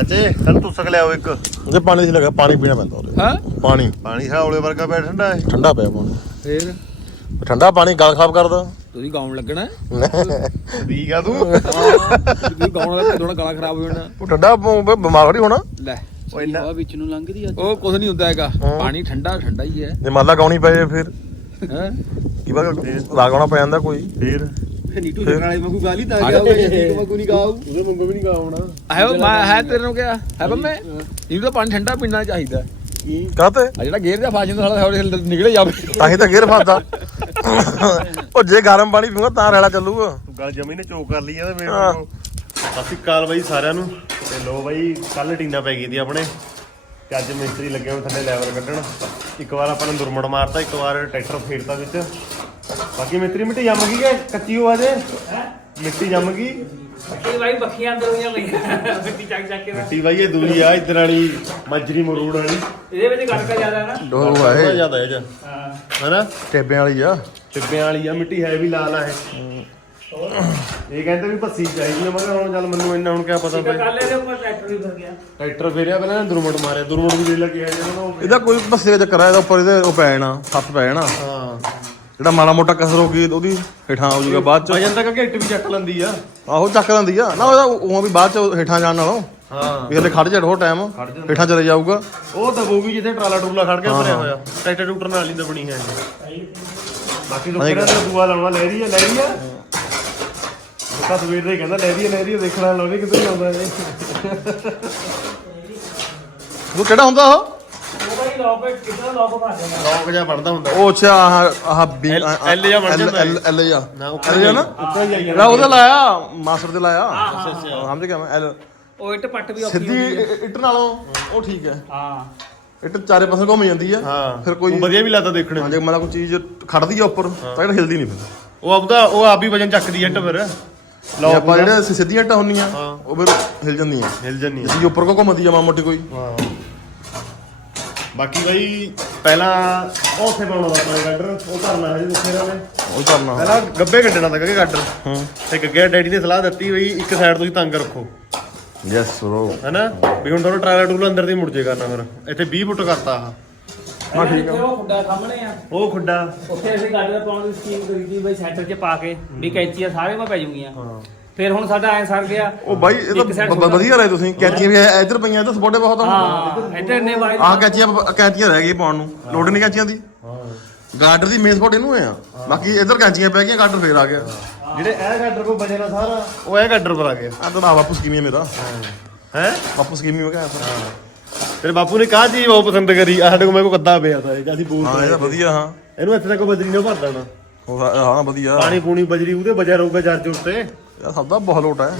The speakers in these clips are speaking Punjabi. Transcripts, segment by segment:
ਅੱਛੇ ਲਿਆਓ ਇੱਕ। ਉਹਦੇ ਪਾਣੀ ਲੱਗਾ ਪਾਣੀ ਪੀਣਾ ਪੈਂਦਾ ਉਹਦੇ। ਹਾਂ? ਪਾਣੀ। ਪਾਣੀ ਹੌਲੇ ਵਰਗਾ ਪਿਆ ਠੰਡਾ ਹੈ ਠੰਡਾ ਪਿਆ ਪਾਣੀ। ਫੇਰ? ਠੰਡਾ ਪਾਣੀ ਗਲ ਖਰਾਬ ਕਰਦਾ ਤੁਸੀਂ ਗਾਉਣ ਲੱਗਣਾ ਹੈ? ਠੀਕ ਆ ਤੂੰ। ਤੁਸੀਂ ਗਾਉਣ ਲੱਗੇ ਥੋੜਾ ਗਲਾ ਖਰਾਬ ਹੋ ਜਾਣਾ। ਉਹ ਠੰਡਾ ਬਿਮਾਰ ਨਹੀਂ ਹੋਣਾ। ਲੈ ਉਹ ਇੰਨਾ ਹਵਾ ਵਿੱਚ ਨੂੰ ਲੰਘਦੀ ਆ ਉਹ ਕੁਝ ਨਹੀਂ ਹੁੰਦਾ ਹੈਗਾ। ਪਾਣੀ ਠੰਡਾ ਠੰਡਾ ਹੀ ਹੈ। ਜੇ ਮੰਨ ਲਾ ਗਾਉਣੀ ਪਏ ਫਿਰ। ਹੈ? ਕੀ ਪਤਾ ਰਾਗ ਆਉਣਾ ਪੈ ਜਾਂਦਾ ਕੋਈ। ਫੇਰ? ਨੀਟੂ ਜਗਾਲੇ ਵਾਂਗੂ ਗਾਲੀ ਤਾਂ ਗਿਆ ਹੋਵੇ ਜਿੱਦੀ ਵਾਂਗੂ ਨਹੀਂ ਗਾਉ ਉਹਦੇ ਮੰਗੋ ਵੀ ਨਹੀਂ ਗਾਉਣਾ ਹੈ ਮੈਂ ਹੈ ਤੇਰੇ ਨੂੰ ਕਿਹਾ। ਹੈ ਬੰਮੇ ਇਹਨੂੰ ਤਾਂ ਪਾਣੀ ਠੰਡਾ ਪੀਣਾ ਚਾਹੀਦਾ। ਕਾਤੇ ਆ ਜਿਹੜਾ ਗੇਰ ਦਾ ਫਾਜ ਜਾਂਦਾ ਸਾਲਾ ਥੋੜੇ ਨਿਕਲੇ ਜਾਵੇ। ਤਾਂ ਹੀ ਤਾਂ ਗੇਰ ਫਸਦਾ ਉਹ ਜੇ ਗਰਮ ਪਾਣੀ ਪੀਊਗਾ ਤਾਂ ਰੈਲਾ ਚੱਲੂਗਾ। ਤੂੰ ਗੱਲ ਜਮੀ ਨੇ ਚੋਕ ਕਰ ਲਈ ਆ ਤੇ ਹਾਂ। ਮੇਰੇ ਸਤਿ ਸ਼੍ਰੀ ਅਕਾਲ ਬਾਈ ਸਾਰਿਆਂ ਨੂੰ। ਤੇ ਲੋ ਬਾਈ ਕੱਲ ਟੀਨਾ ਪੈ ਗਈ ਦੀ ਆਪਣੇ। ਤੇ ਅੱਜ ਮਿਸਤਰੀ ਲੱਗੇ ਹੋਏ ਥੱਲੇ ਲੈਵਲ ਕੱਢਣ। ਇੱਕ ਵਾਰ ਆਪਾਂ ਨੇ ਦੁਰਮੜ ਮਾਰਤਾ ਇੱਕ ਵਾਰ ਟਰੈਕਟਰ ਫੇਰਤਾ ਵਿੱਚ। ਬਾਕੀ ਮਿਸਤਰੀ ਮਿੱਟੀ ਜੰਮ ਗਈ ਕਿ ਕੱਚੀ ਹੋ? ਅਜੇ ਮਿੱਟੀ ਜੰਮ ਗਈ? ਇਹ ਭਾਈ ਬੱਖੀਆਂ ਅੰਦਰ ਹੋਈਆਂ ਪਈਆਂ ਮਿੱਟੀ ਚੱਕ ਚੱਕ ਕੇ ਨਾ। ਮਿੱਟੀ ਬਾਈ ਇਹ ਦੂਜੀ ਆ ਇਧਰ ਵਾਲੀ ਮਜਰੀ ਮਰੂੜ ਵਾਲੀ। ਇਹਦੇ ਵਿੱਚ ਗੜਕਾ ਜ਼ਿਆਦਾ ਹੈ ਨਾ ਡੋਹ ਹੈ ਜ਼ਿਆਦਾ ਇਹ ਚ। ਹਾਂ। ਹੈਨਾ? ਟੇਬਿਆਂ ਵਾਲੀ ਆ। ਟਿੱਬਿਆਂ ਵਾਲੀ ਆ ਮਿੱਟੀ ਹੈ ਵੀ ਲਾਲ ਆ ਇਹ। ਇਹ ਕਹਿੰਦੇ ਵੀ ਭੱਸੀ ਚਾਹੀਦੀ ਆ ਮੈਂ ਕਿਹਾ ਹੁਣ ਚੱਲ ਮੈਨੂੰ ਇੰਨਾ ਹੁਣ ਕਿਆ ਪਤਾ ਬਈ। ਕੱਲ ਇਹਦੇ ਉੱਪਰ ਟਰੈਕਟਰ ਵੀ ਫਿਰ ਗਿਆ। ਟਰੈਕਟਰ ਫੇਰਿਆ ਪਹਿਲਾਂ ਇਹਨੇ ਦੁਰਮਟ ਮਾਰਿਆ। ਦੁਰਮਟ ਵੀ ਦੇ ਲੱਗੇ ਆ ਜਿਹਨਾਂ ਨੂੰ ਇਹਦਾ ਕੋਈ ਬਸੇ ਦਾ ਚੱਕਰ ਆ ਇਹਦਾ ਉੱਪਰ ਇਹਦੇ ਉਹ ਪੈ ਜਾਣਾ ਸੱਤ ਪੈ ਜਾਣਾ ਹਾਂ। ਜਿਹੜਾ ਮਾੜਾ ਮੋਟਾ ਕਸਰ ਹੋ ਗਈ ਉਹਦੀ ਹੇਠਾਂ ਹੋ ਜਾਊਗਾ ਬਾਅਦ ਚ। ਵਜਨ ਤੱਕ ਘੱਟ ਵੀ ਚੱਕ ਲੈਂਦੀ ਆ। ਆਹੋ ਚੱਕ ਲੈਂਦੀ ਆ। ਨਾ ਉਹਦਾ ਉਹ ਵੀ ਬਾਅਦ ਚ ਹੇਠਾਂ ਜਾਣ ਨਾਲੋਂ। ਹਾਂ। ਵੀ ਹਲੇ ਖੜ ਜਾ ਥੋੜਾ ਟਾਈਮ ਖੜ। ਹੇਠਾਂ ਚਲੇ ਜਾਊਗਾ। ਉਹ ਦਬੂਗੀ ਜਿੱਥੇ ਟਰਾਲਾ ਟਰੂਲਾ ਖੜ ਕੇ ਭਰਿਆ ਹੋਇਆ। ਟਰੈਕਟਰ ਟੂਟਰ ਨਾਲ ਹੀ ਦਬਣੀ ਹੈ ਬਾਕੀ ਲੋਕਾਂ ਨੇ ਦੂਆ ਲਾਉਣਾ ਲੈ ਰਹੀ ਆ ਲੈ ਰਹੀ ਆ। ਲੋਕਾਂ ਸਵੇਰ ਦੇ ਹੀ ਕਹਿੰਦਾ ਲੈ ਰਹੀ ਆ ਲੈ ਰਹੀ ਆ ਦੇਖਣਾ ਲਾਉਣੀ ਕਿੱਧਰ ਲਾਉਂਦਾ ਇਹ। ਉਹ ਕਿਹੜਾ ਹੁੰਦਾ ਉਹ? ਭਾਈ ਲੋਕ ਕਿਹਦਾ ਲੋਕ ਬਣ ਜਾਂਦਾ? ਲੌਕ ਜਿਹਾ ਬਣਦਾ ਹੁੰਦਾ। ਉਹ ਅੱਛਾ ਆਹ ਆਹ ਬੀ L ਜਿਹਾ ਬਣ ਜਾਂਦਾ ਐਲ ਐਲ ਜਾ ਨਾ ਉਹ ਐਲ ਜਾ ਨਾ? ਉੱਤੋਂ ਹੀ ਜਿਹੜਾ ਉਹਦਾ ਲਾਇਆ ਮਾਸਟਰ ਦੇ ਲਾਇਆ। ਸਮਝ ਗਿਆ ਮੈਂ ਐਲ ਉਹ ਇੱਟ ਪੱਟ ਵੀ ਔਖੀ ਸਿੱਧੀ ਹੁੰਦੀ ਹੈ ਇ- ਇੱਟ ਨਾਲੋਂ ਉਹ ਠੀਕ ਹੈ। ਹਾਂ। ਇੱਟ ਚਾਰੇ ਪਾਸੇ ਘੁੰਮ ਜਾਂਦੀ ਆ। ਹਾਂ। ਫਿਰ ਕੋਈ ਵਧੀਆ ਵੀ ਲੱਗਦਾ ਦੇਖਣੇ ਹਾਂ ਨੂੰ। ਜੇ ਮਤਲਬ ਕੋਈ ਚੀਜ਼ ਖੜਦੀ ਆ ਉੱਪਰ ਤਾਂ ਇਹ ਹਿਲਦੀ ਨਹੀਂ ਫਿਰ। ਉਹ ਆਪਦਾ ਉਹ ਆਪ ਹੀ ਵਜਨ ਚੱਕਦੀ ਹੈ ਟਵਰ ਜੇ ਲੌਕ ਆਪਾਂ ਜਿਹੜੇ ਸਿ- ਸਿੱਧੀਆਂ ਇੱਟਾਂ ਹੁੰਦੀਆਂ ਹਾਂ। ਉਹ ਫਿਰ ਹਿਲ ਜਾਂਦੀਆਂ। ਹਿਲ ਜੰਨੀ ਜੇ ਉੱਪਰ ਕੋ ਘੁੰਮਦੀ ਆ ਮਾਂ ਮੋਟੀ ਕੋਈ। ਹਾਂ। ਬਾਕੀ ਬਾਈ ਪਹਿਲਾਂ ਉਹ ਉੱਥੇ ਪਾਉਣਾ ਦਾ ਆਪਣਾ ਗਾਡਰ ਉਹ ਕਰਨਾ ਹੈ ਜੀ ਦਾ ਨੇ। ਉਹ ਕਰਨਾ ਪਹਿਲਾਂ ਗੱਬੇ ਕੱਢਣਾ ਤਾਂ ਕਿ ਗਾਡਰ ਹੂੰ। ਤੇ ਗੱਗੇ ਡੈਡੀ ਨੇ ਸਲਾਹ ਦਿੱਤੀ ਬਈ ਇੱਕ ਸਾਈਡ ਤੁਸੀਂ ਤੰਗ ਰੱਖੋ। ਯੈਸ ਬ్రో ਹੈਨਾ? ਵੀ ਹੁਣ ਤੁਹਾਨੂੰ ਟਰਾਲਾ ਟੂਲ ਅੰਦਰ ਦੀ ਮੁੜ ਜੇ ਕਰਨਾ ਫਿਰ। ਇੱਥੇ 20 ਫੁੱਟ ਕਰਤਾ ਆਹ। ਹਾਂ ਠੀਕ ਹੈ ਉਹ ਖੁੱਡਾ ਸਾਹਮਣੇ ਆ। ਉਹ ਖੁੱਡਾ। ਉੱਥੇ ਅਸੀਂ ਗਾਡੀ ਪਾਉਣ ਦੀ ਸਕੀਮ ਕਰੀ ਸੀ ਬਈ ਸੈਂਟਰ 'ਚ ਪਾ ਕੇ ਵੀ ਕੈਂਚੀਆਂ ਸਾਰੇ ਮੈਂ ਪੈ ਜੂਗੀਆਂ ਫਿਰ ਹੁਣ ਸਾਡਾ ਐ ਸਰ ਗਿਆ। ਉਹ ਬਾਈ ਇਹ ਇੱਕ side ਤਾਂ ਛੋਟਾ। ਵਧੀਆ ਰਹੇ ਤੁਸੀਂ ਕੈਂਚੀਆਂ ਵੀ ਇਹ- ਇੱਧਰ ਪਈਆਂ ਇੱਧਰ ਸਪੋਰਟੇ ਬਹੁਤ ਆ। ਹਾਂ ਇੱਧਰ ਨੇ ਵਾਈ ਆਹ ਕੈਂਚੀਆਂ ਕੈਂਚੀਆਂ ਰਹਿ ਗਈ ਪਾਉਣ ਨੂੰ ਲੋੜ ਨਹੀਂ ਕੈਂਚੀਆਂ ਦੀ। ਗਾਰਡਰ ਦੀ ਮੇਨ ਸਪੋਰਟ ਇਹਨੂੰ ਆ। ਬਾਕੀ ਇੱਧਰ ਕੈਂਚੀਆਂ ਪੈ ਗਈਆਂ ਗਾਰਡਰ ਫੇਰ ਆ ਗਿਆ। ਜਿਹੜੇ ਇਹ ਗਾਡਰ ਕੋ ਬਜਣਾ ਸਾਰਾ। ਉਹ ਇਹ ਗਾਡਰ ਪਰ ਆ ਗਿਆ ਆ ਤਾਂ ਵਾਪਸ ਸਕੀਮੀ ਮੇਰਾ। ਹੈ? ਵਾਪਸ ਸਕੀਮੀ ਹੋ। ਗਿਆ ਤੇਰੇ ਬਾਪੂ ਨੇ ਕਾਹ ਚੀਜ਼ ਬਹੁਤ ਪਸੰਦ ਕਰੀ? ਆਹ ਸਾਡੇ ਕੋ ਮੇਰੇ ਕੋ ਕੱਦਾ ਪਿਆ ਤਾਂ ਇਹ ਅਸੀਂ ਬੋਲ ਹਾਂ ਇਹ ਤਾਂ ਵਧੀਆ ਹਾਂ। ਇਹਨੂੰ ਇੱਥੇ ਤੱਕ ਬਜਰੀ ਨੇ ਭਰ ਦੇਣਾ। ਹਾਂ ਵਧੀਆ। ਪਾਣੀ ਪੂਣੀ ਬਜਰੀ ਉਹਦੇ ਬਜਾ ਰਹੂਗਾ ਜਰ ਜੁਰ ਤੇ। ਇਹ ਸਭ ਦਾ ਬਹੁਤ ਲੋਟ ਹੈ।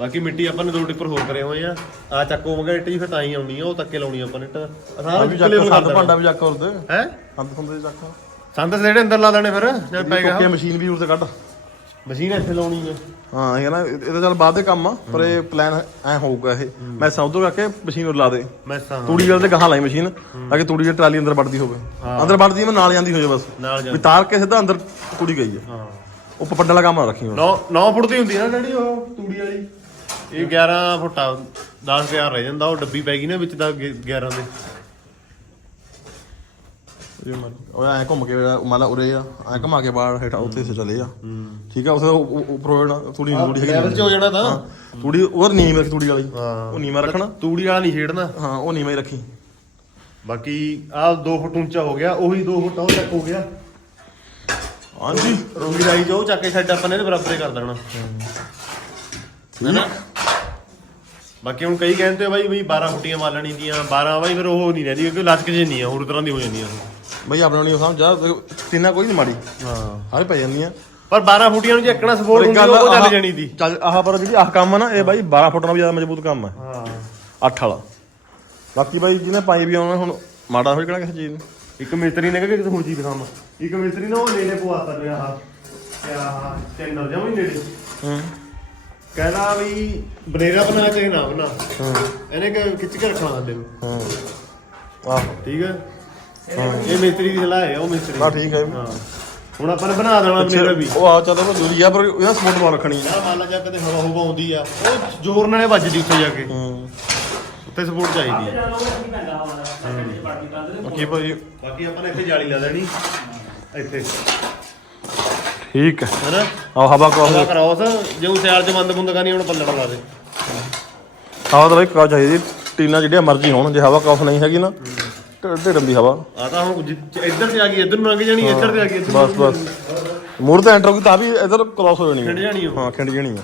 ਬਾਕੀ ਮਿੱਟੀ ਆਪਾਂ ਨੇ ਦੋ ਟਿੱਪਰ ਹੋਰ ਕਰੇ ਹੋਏ ਆ। ਆ ਚੱਕੋ ਮਗਾ ਇੱਟ ਜੀ ਫਿਰ ਤਾਂ ਹੀ ਆਉਣੀ ਆ ਉਹ ਤੱਕੇ ਲਾਉਣੀ ਆਪਾਂ ਨੇ ਇੱਟ। ਆ ਸਾਰਾ ਵੀ ਚੱਕ ਸੰਦ ਭਾਂਡਾ ਵੀ ਚੱਕ ਉਰਦੇ ਹੈ? ਸੰਦ ਸੰਦ ਚੱਕ ਸੰਦ ਜਿਹੜੇ ਅੰਦਰ ਲਾ ਲੈਣੇ ਫਿਰ ਜਦ ਪੈ ਗਿਆ। ਮਸ਼ੀਨ ਵੀ ਉਰਦੇ ਕੱਢ। ਮਸ਼ੀਨ ਇੱਥੇ ਲਾਉਣੀ ਆ। ਹਾਂ ਇਹ ਨਾ ਇਹ ਤਾਂ ਚੱਲ ਬਾਅਦ ਦੇ ਕੰਮ ਆ ਪਰ ਇਹ ਪਲਾਨ ਐ ਹੋਊਗਾ ਇਹ। ਮੈਂ ਸੌਦੋਂ ਕਰਕੇ ਮਸ਼ੀਨ ਉਰ ਲਾ ਦੇ। ਮੈਂ ਸਾਂ ਤੂੜੀ ਵਾਲੇ ਤੇ ਗਾਹਾਂ ਲਾਈ ਮਸ਼ੀਨ ਤਾਂ ਕਿ ਤੂੜੀ ਦੀ ਟਰਾਲੀ ਅੰਦਰ ਵੜਦੀ ਹੋਵੇ। ਅੰਦਰ ਵੜਦੀ ਮੈਂ ਨਾਲ ਜਾਂਦੀ ਹੋ ਜਾ ਬਸ। ਨਾਲ ਵੀ ਜਾ ਤਾਰ ਕੇ ਸਿੱਧਾ ਅੰਦਰ ਕੁੜੀ ਗਈ ਹੈ ਹਾਂ। ਉਹ ਪਪੰਡ ਵਾਲਾ ਕੰਮ ਨਾ ਰੱਖੀ ਹੁਣ। 9 9 ਫੁੱਟ ਦੀ ਹੁੰਦੀ ਆ ਨਾ ਡੈਡੀ ਉਹ ਤੂੜੀ ਵਾਲੀ। ਇਹ 11 ਫੁੱਟਾ 10 11 ਰਹਿ ਜਾਂਦਾ ਉਹ ਡੱਬੀ ਪੈ ਗਈ ਨਾ ਵਿੱਚ ਦਾ। 11 ਦੇ ਉਹ ਐ ਘੁੰਮ ਕੇ ਮਾਲਾ ਉਰੇ ਆ ਐ ਘੁਮਾ ਕੇ ਬਾਹਰ ਹੇਠਾਂ ਉੱਥੇ ਸੇ ਚਲੇ ਆ। ਠੀਕ ਆ ਉਸੇ ਉੱਪਰੋਂ ਤੂੜੀ ਨੀ ਤੂੜੀ ਲੈਵਲ 'ਚ ਹੋ ਜਾਣਾ ਤਾਂ। ਤੂੜੀ ਉਹ ਨੀਮ ਰੱਖੀ ਤੂੜੀ ਵਾਲੀ। ਹਾਂ। ਉਹ ਨੀਮਾ ਰੱਖਣਾ। ਤੂੜੀ ਵਾਲਾ ਨਹੀਂ ਛੇੜਨਾ। ਹਾਂ ਉਹ ਨੀਮਾ ਹੀ ਰੱਖੀ। ਬਾਕੀ ਆਹ 2 ਫੁੱਟ ਉੱਚਾ ਹੋ ਗਿਆ ਉਹੀ 2 ਫੁੱਟ ਉਹ ਤੱਕ ਹੋ ਗਿਆ। ਹਾਂਜੀ। ਰੋਗੀ ਰਾਈ ਜੋ ਚੱਕ ਕੇ ਛੱਡ ਆਪਾਂ ਨੇ ਇਹਦੇ ਬਰਾਬਰ ਹੀ ਕਰ ਦੇਣਾ। ਹੈਨਾ? ਬਾਕੀ ਹੁਣ ਕਈ ਕਹਿੰਦੇ ਆ ਬਾਈ ਵੀ 12 ਫੁੱਟੀਆਂ ਮਾਲਣੀ ਦੀਆਂ 12 ਬਾਈ ਫਿਰ ਉਹ ਨਹੀਂ ਰਹਿੰਦੀ ਕਿਉਂਕਿ ਲਚਕ ਜੇ ਨਹੀਂ ਆ ਹੋਰ ਤਰ੍ਹਾਂ ਦੀ ਹੋ ਜਾਂਦੀਆਂ। ਬਈ ਆਪਣੇ ਨੂੰ ਸਮਝ ਆ ਤਿੰਨਾ ਕੋਈ ਨਹੀਂ ਮਾੜੀ। ਹਾਂ। ਹਾਰੇ ਪੈ ਜਾਂਦੀਆਂ। ਪਰ 12 ਫੁੱਟੀਆਂ ਨੂੰ ਜੇ ਇੱਕਣਾ ਸਪੋਰਟ ਹੁੰਦੀ ਉਹ ਚੱਲ ਜਾਣੀ ਦੀ। ਚੱਲ ਆਹ ਪਰ ਜਿਹੜੀ ਆਹ ਕੰਮ ਆ ਨਾ ਇਹ ਬਾਈ 12 ਫੁੱਟ ਨਾਲ ਵੀ ਜ਼ਿਆਦਾ ਮਜ਼ਬੂਤ ਕੰਮ ਹੈ ਹਾਂ। 8 ਵਾਲਾ। ਬਾਕੀ ਬਾਈ ਜਿਹਨੇ ਪਾਈ ਵੀ ਆਉਣਾ ਹੁਣ ਮਾੜਾ ਹੋਈ ਕਿਹੜਾ ਕਿਸੇ ਚੀਜ਼ ਨੂੰ। ਇੱਕ ਮਿਸਤਰੀ ਨੇ ਕਿਹਾ ਕਿ ਹੋਰ ਚੀਜ਼ ਦਿਖਾਵਾਂ ਇੱਕ ਮਿਸਤਰੀ ਨੇ ਉਹ ਨੇੜੇ ਪਵਾਤਾ ਪਿਆ ਆਹ ਆਹ ਚੈਨਲ ਜਮਾ ਹੀ ਨੇੜੇ। ਹੂੰ। ਕਹਿੰਦਾ ਵੀ ਬਨੇਰਾ ਬਣਾ ਕੇ ਨਾ ਬਣਾ। ਹੂੰ। ਇਹਨੇ ਕਿ ਖਿੱਚ ਕੇ ਰੱਖਣਾ ਥੱਲੇ ਨੂੰ। ਹੂੰ। ਆਹ। ਠੀਕ ਹੈ? ਇਹ ਮਿਸਤਰੀ ਦੀ ਸਲਾਹ ਹੈ ਉਹ ਮਿਸਤਰੀ ਬਸ ਠੀਕ ਹੈ। ਹਾਂ। ਹੁਣ ਆਪਾਂ ਨੇ ਬਣਾ ਦੇਣਾ ਮੇਰੇ ਵੀ। ਉਹ ਆ ਚੱਲਦਾ ਦੂਰੀ ਆ ਪਰ ਇਹਦਾ ਸਪੋਰਟ ਮਾਰ ਰੱਖਣੀ ਆ। ਮੰਨ ਲਾ ਜਾ ਕਦੇ ਹਵਾ ਹੁਵਾ ਆਉਂਦੀ ਆ। ਉਹ ਜ਼ੋਰ ਨਾਲੇ ਵੱਜਦੀ ਉੱਥੇ ਜਾ ਕੇ। ਹੂੰ। ਉੱਥੇ ਸਪੋਰਟ ਚਾਹੀਦੀ ਬਾਕੀ ਭਾਈ ਬਾਕੀ ਆਪਾਂ ਨੇ ਇੱਥੇ ਜਾਲੀ ਲਾ ਦੇਣੀ। ਇੱਥੇ। ਠੀਕ ਹੈ। ਹੈਨਾ? ਆ ਹਵਾ ਕਾ ਉਹਦਾ ਕਰਾਉਸ ਜੇ ਸਿਆਲ ਚ ਬੰਦ ਬੁੰਦ ਕਰਨੀ ਹੁਣ ਪੱਲੜ ਲਾ ਦੇ। ਹਵਾ ਤਾਂ ਬਈ ਕਾ ਚਾਹੀਦੀ। ਟੀਨਾ ਜਿਹੜੀਆਂ ਮਰਜ਼ੀ ਹੋਣ ਜੇ ਹਵਾ ਕਾਫ ਨਹੀਂ ਹੈਗੀ ਨਾ ਢਿੱਡਮ ਦੀ ਹਵਾ। ਆ ਤਾਂ ਹੁਣ ਜਿ- ਇੱਧਰ ਤੇ ਆ ਗਈ ਇੱਧਰ ਨੂੰ ਲੰਘ ਜਾਣੀ ਇੱਧਰ ਤੇ ਆ ਗਈ ਇੱਧਰ ਨੂੰ ਬਸ ਬਸ। ਮੂਰ ਤੇ ਐਂਟਰ ਹੋ ਗਈ ਤਾਂ ਵੀ ਇਧਰ ਕ੍ਰਾਸ ਹੋ ਜਾਣੀ ਖਿੰਡ ਜਾਣੀ ਉਹ। ਹਾਂ ਖਿੰਡ ਜਾਣੀ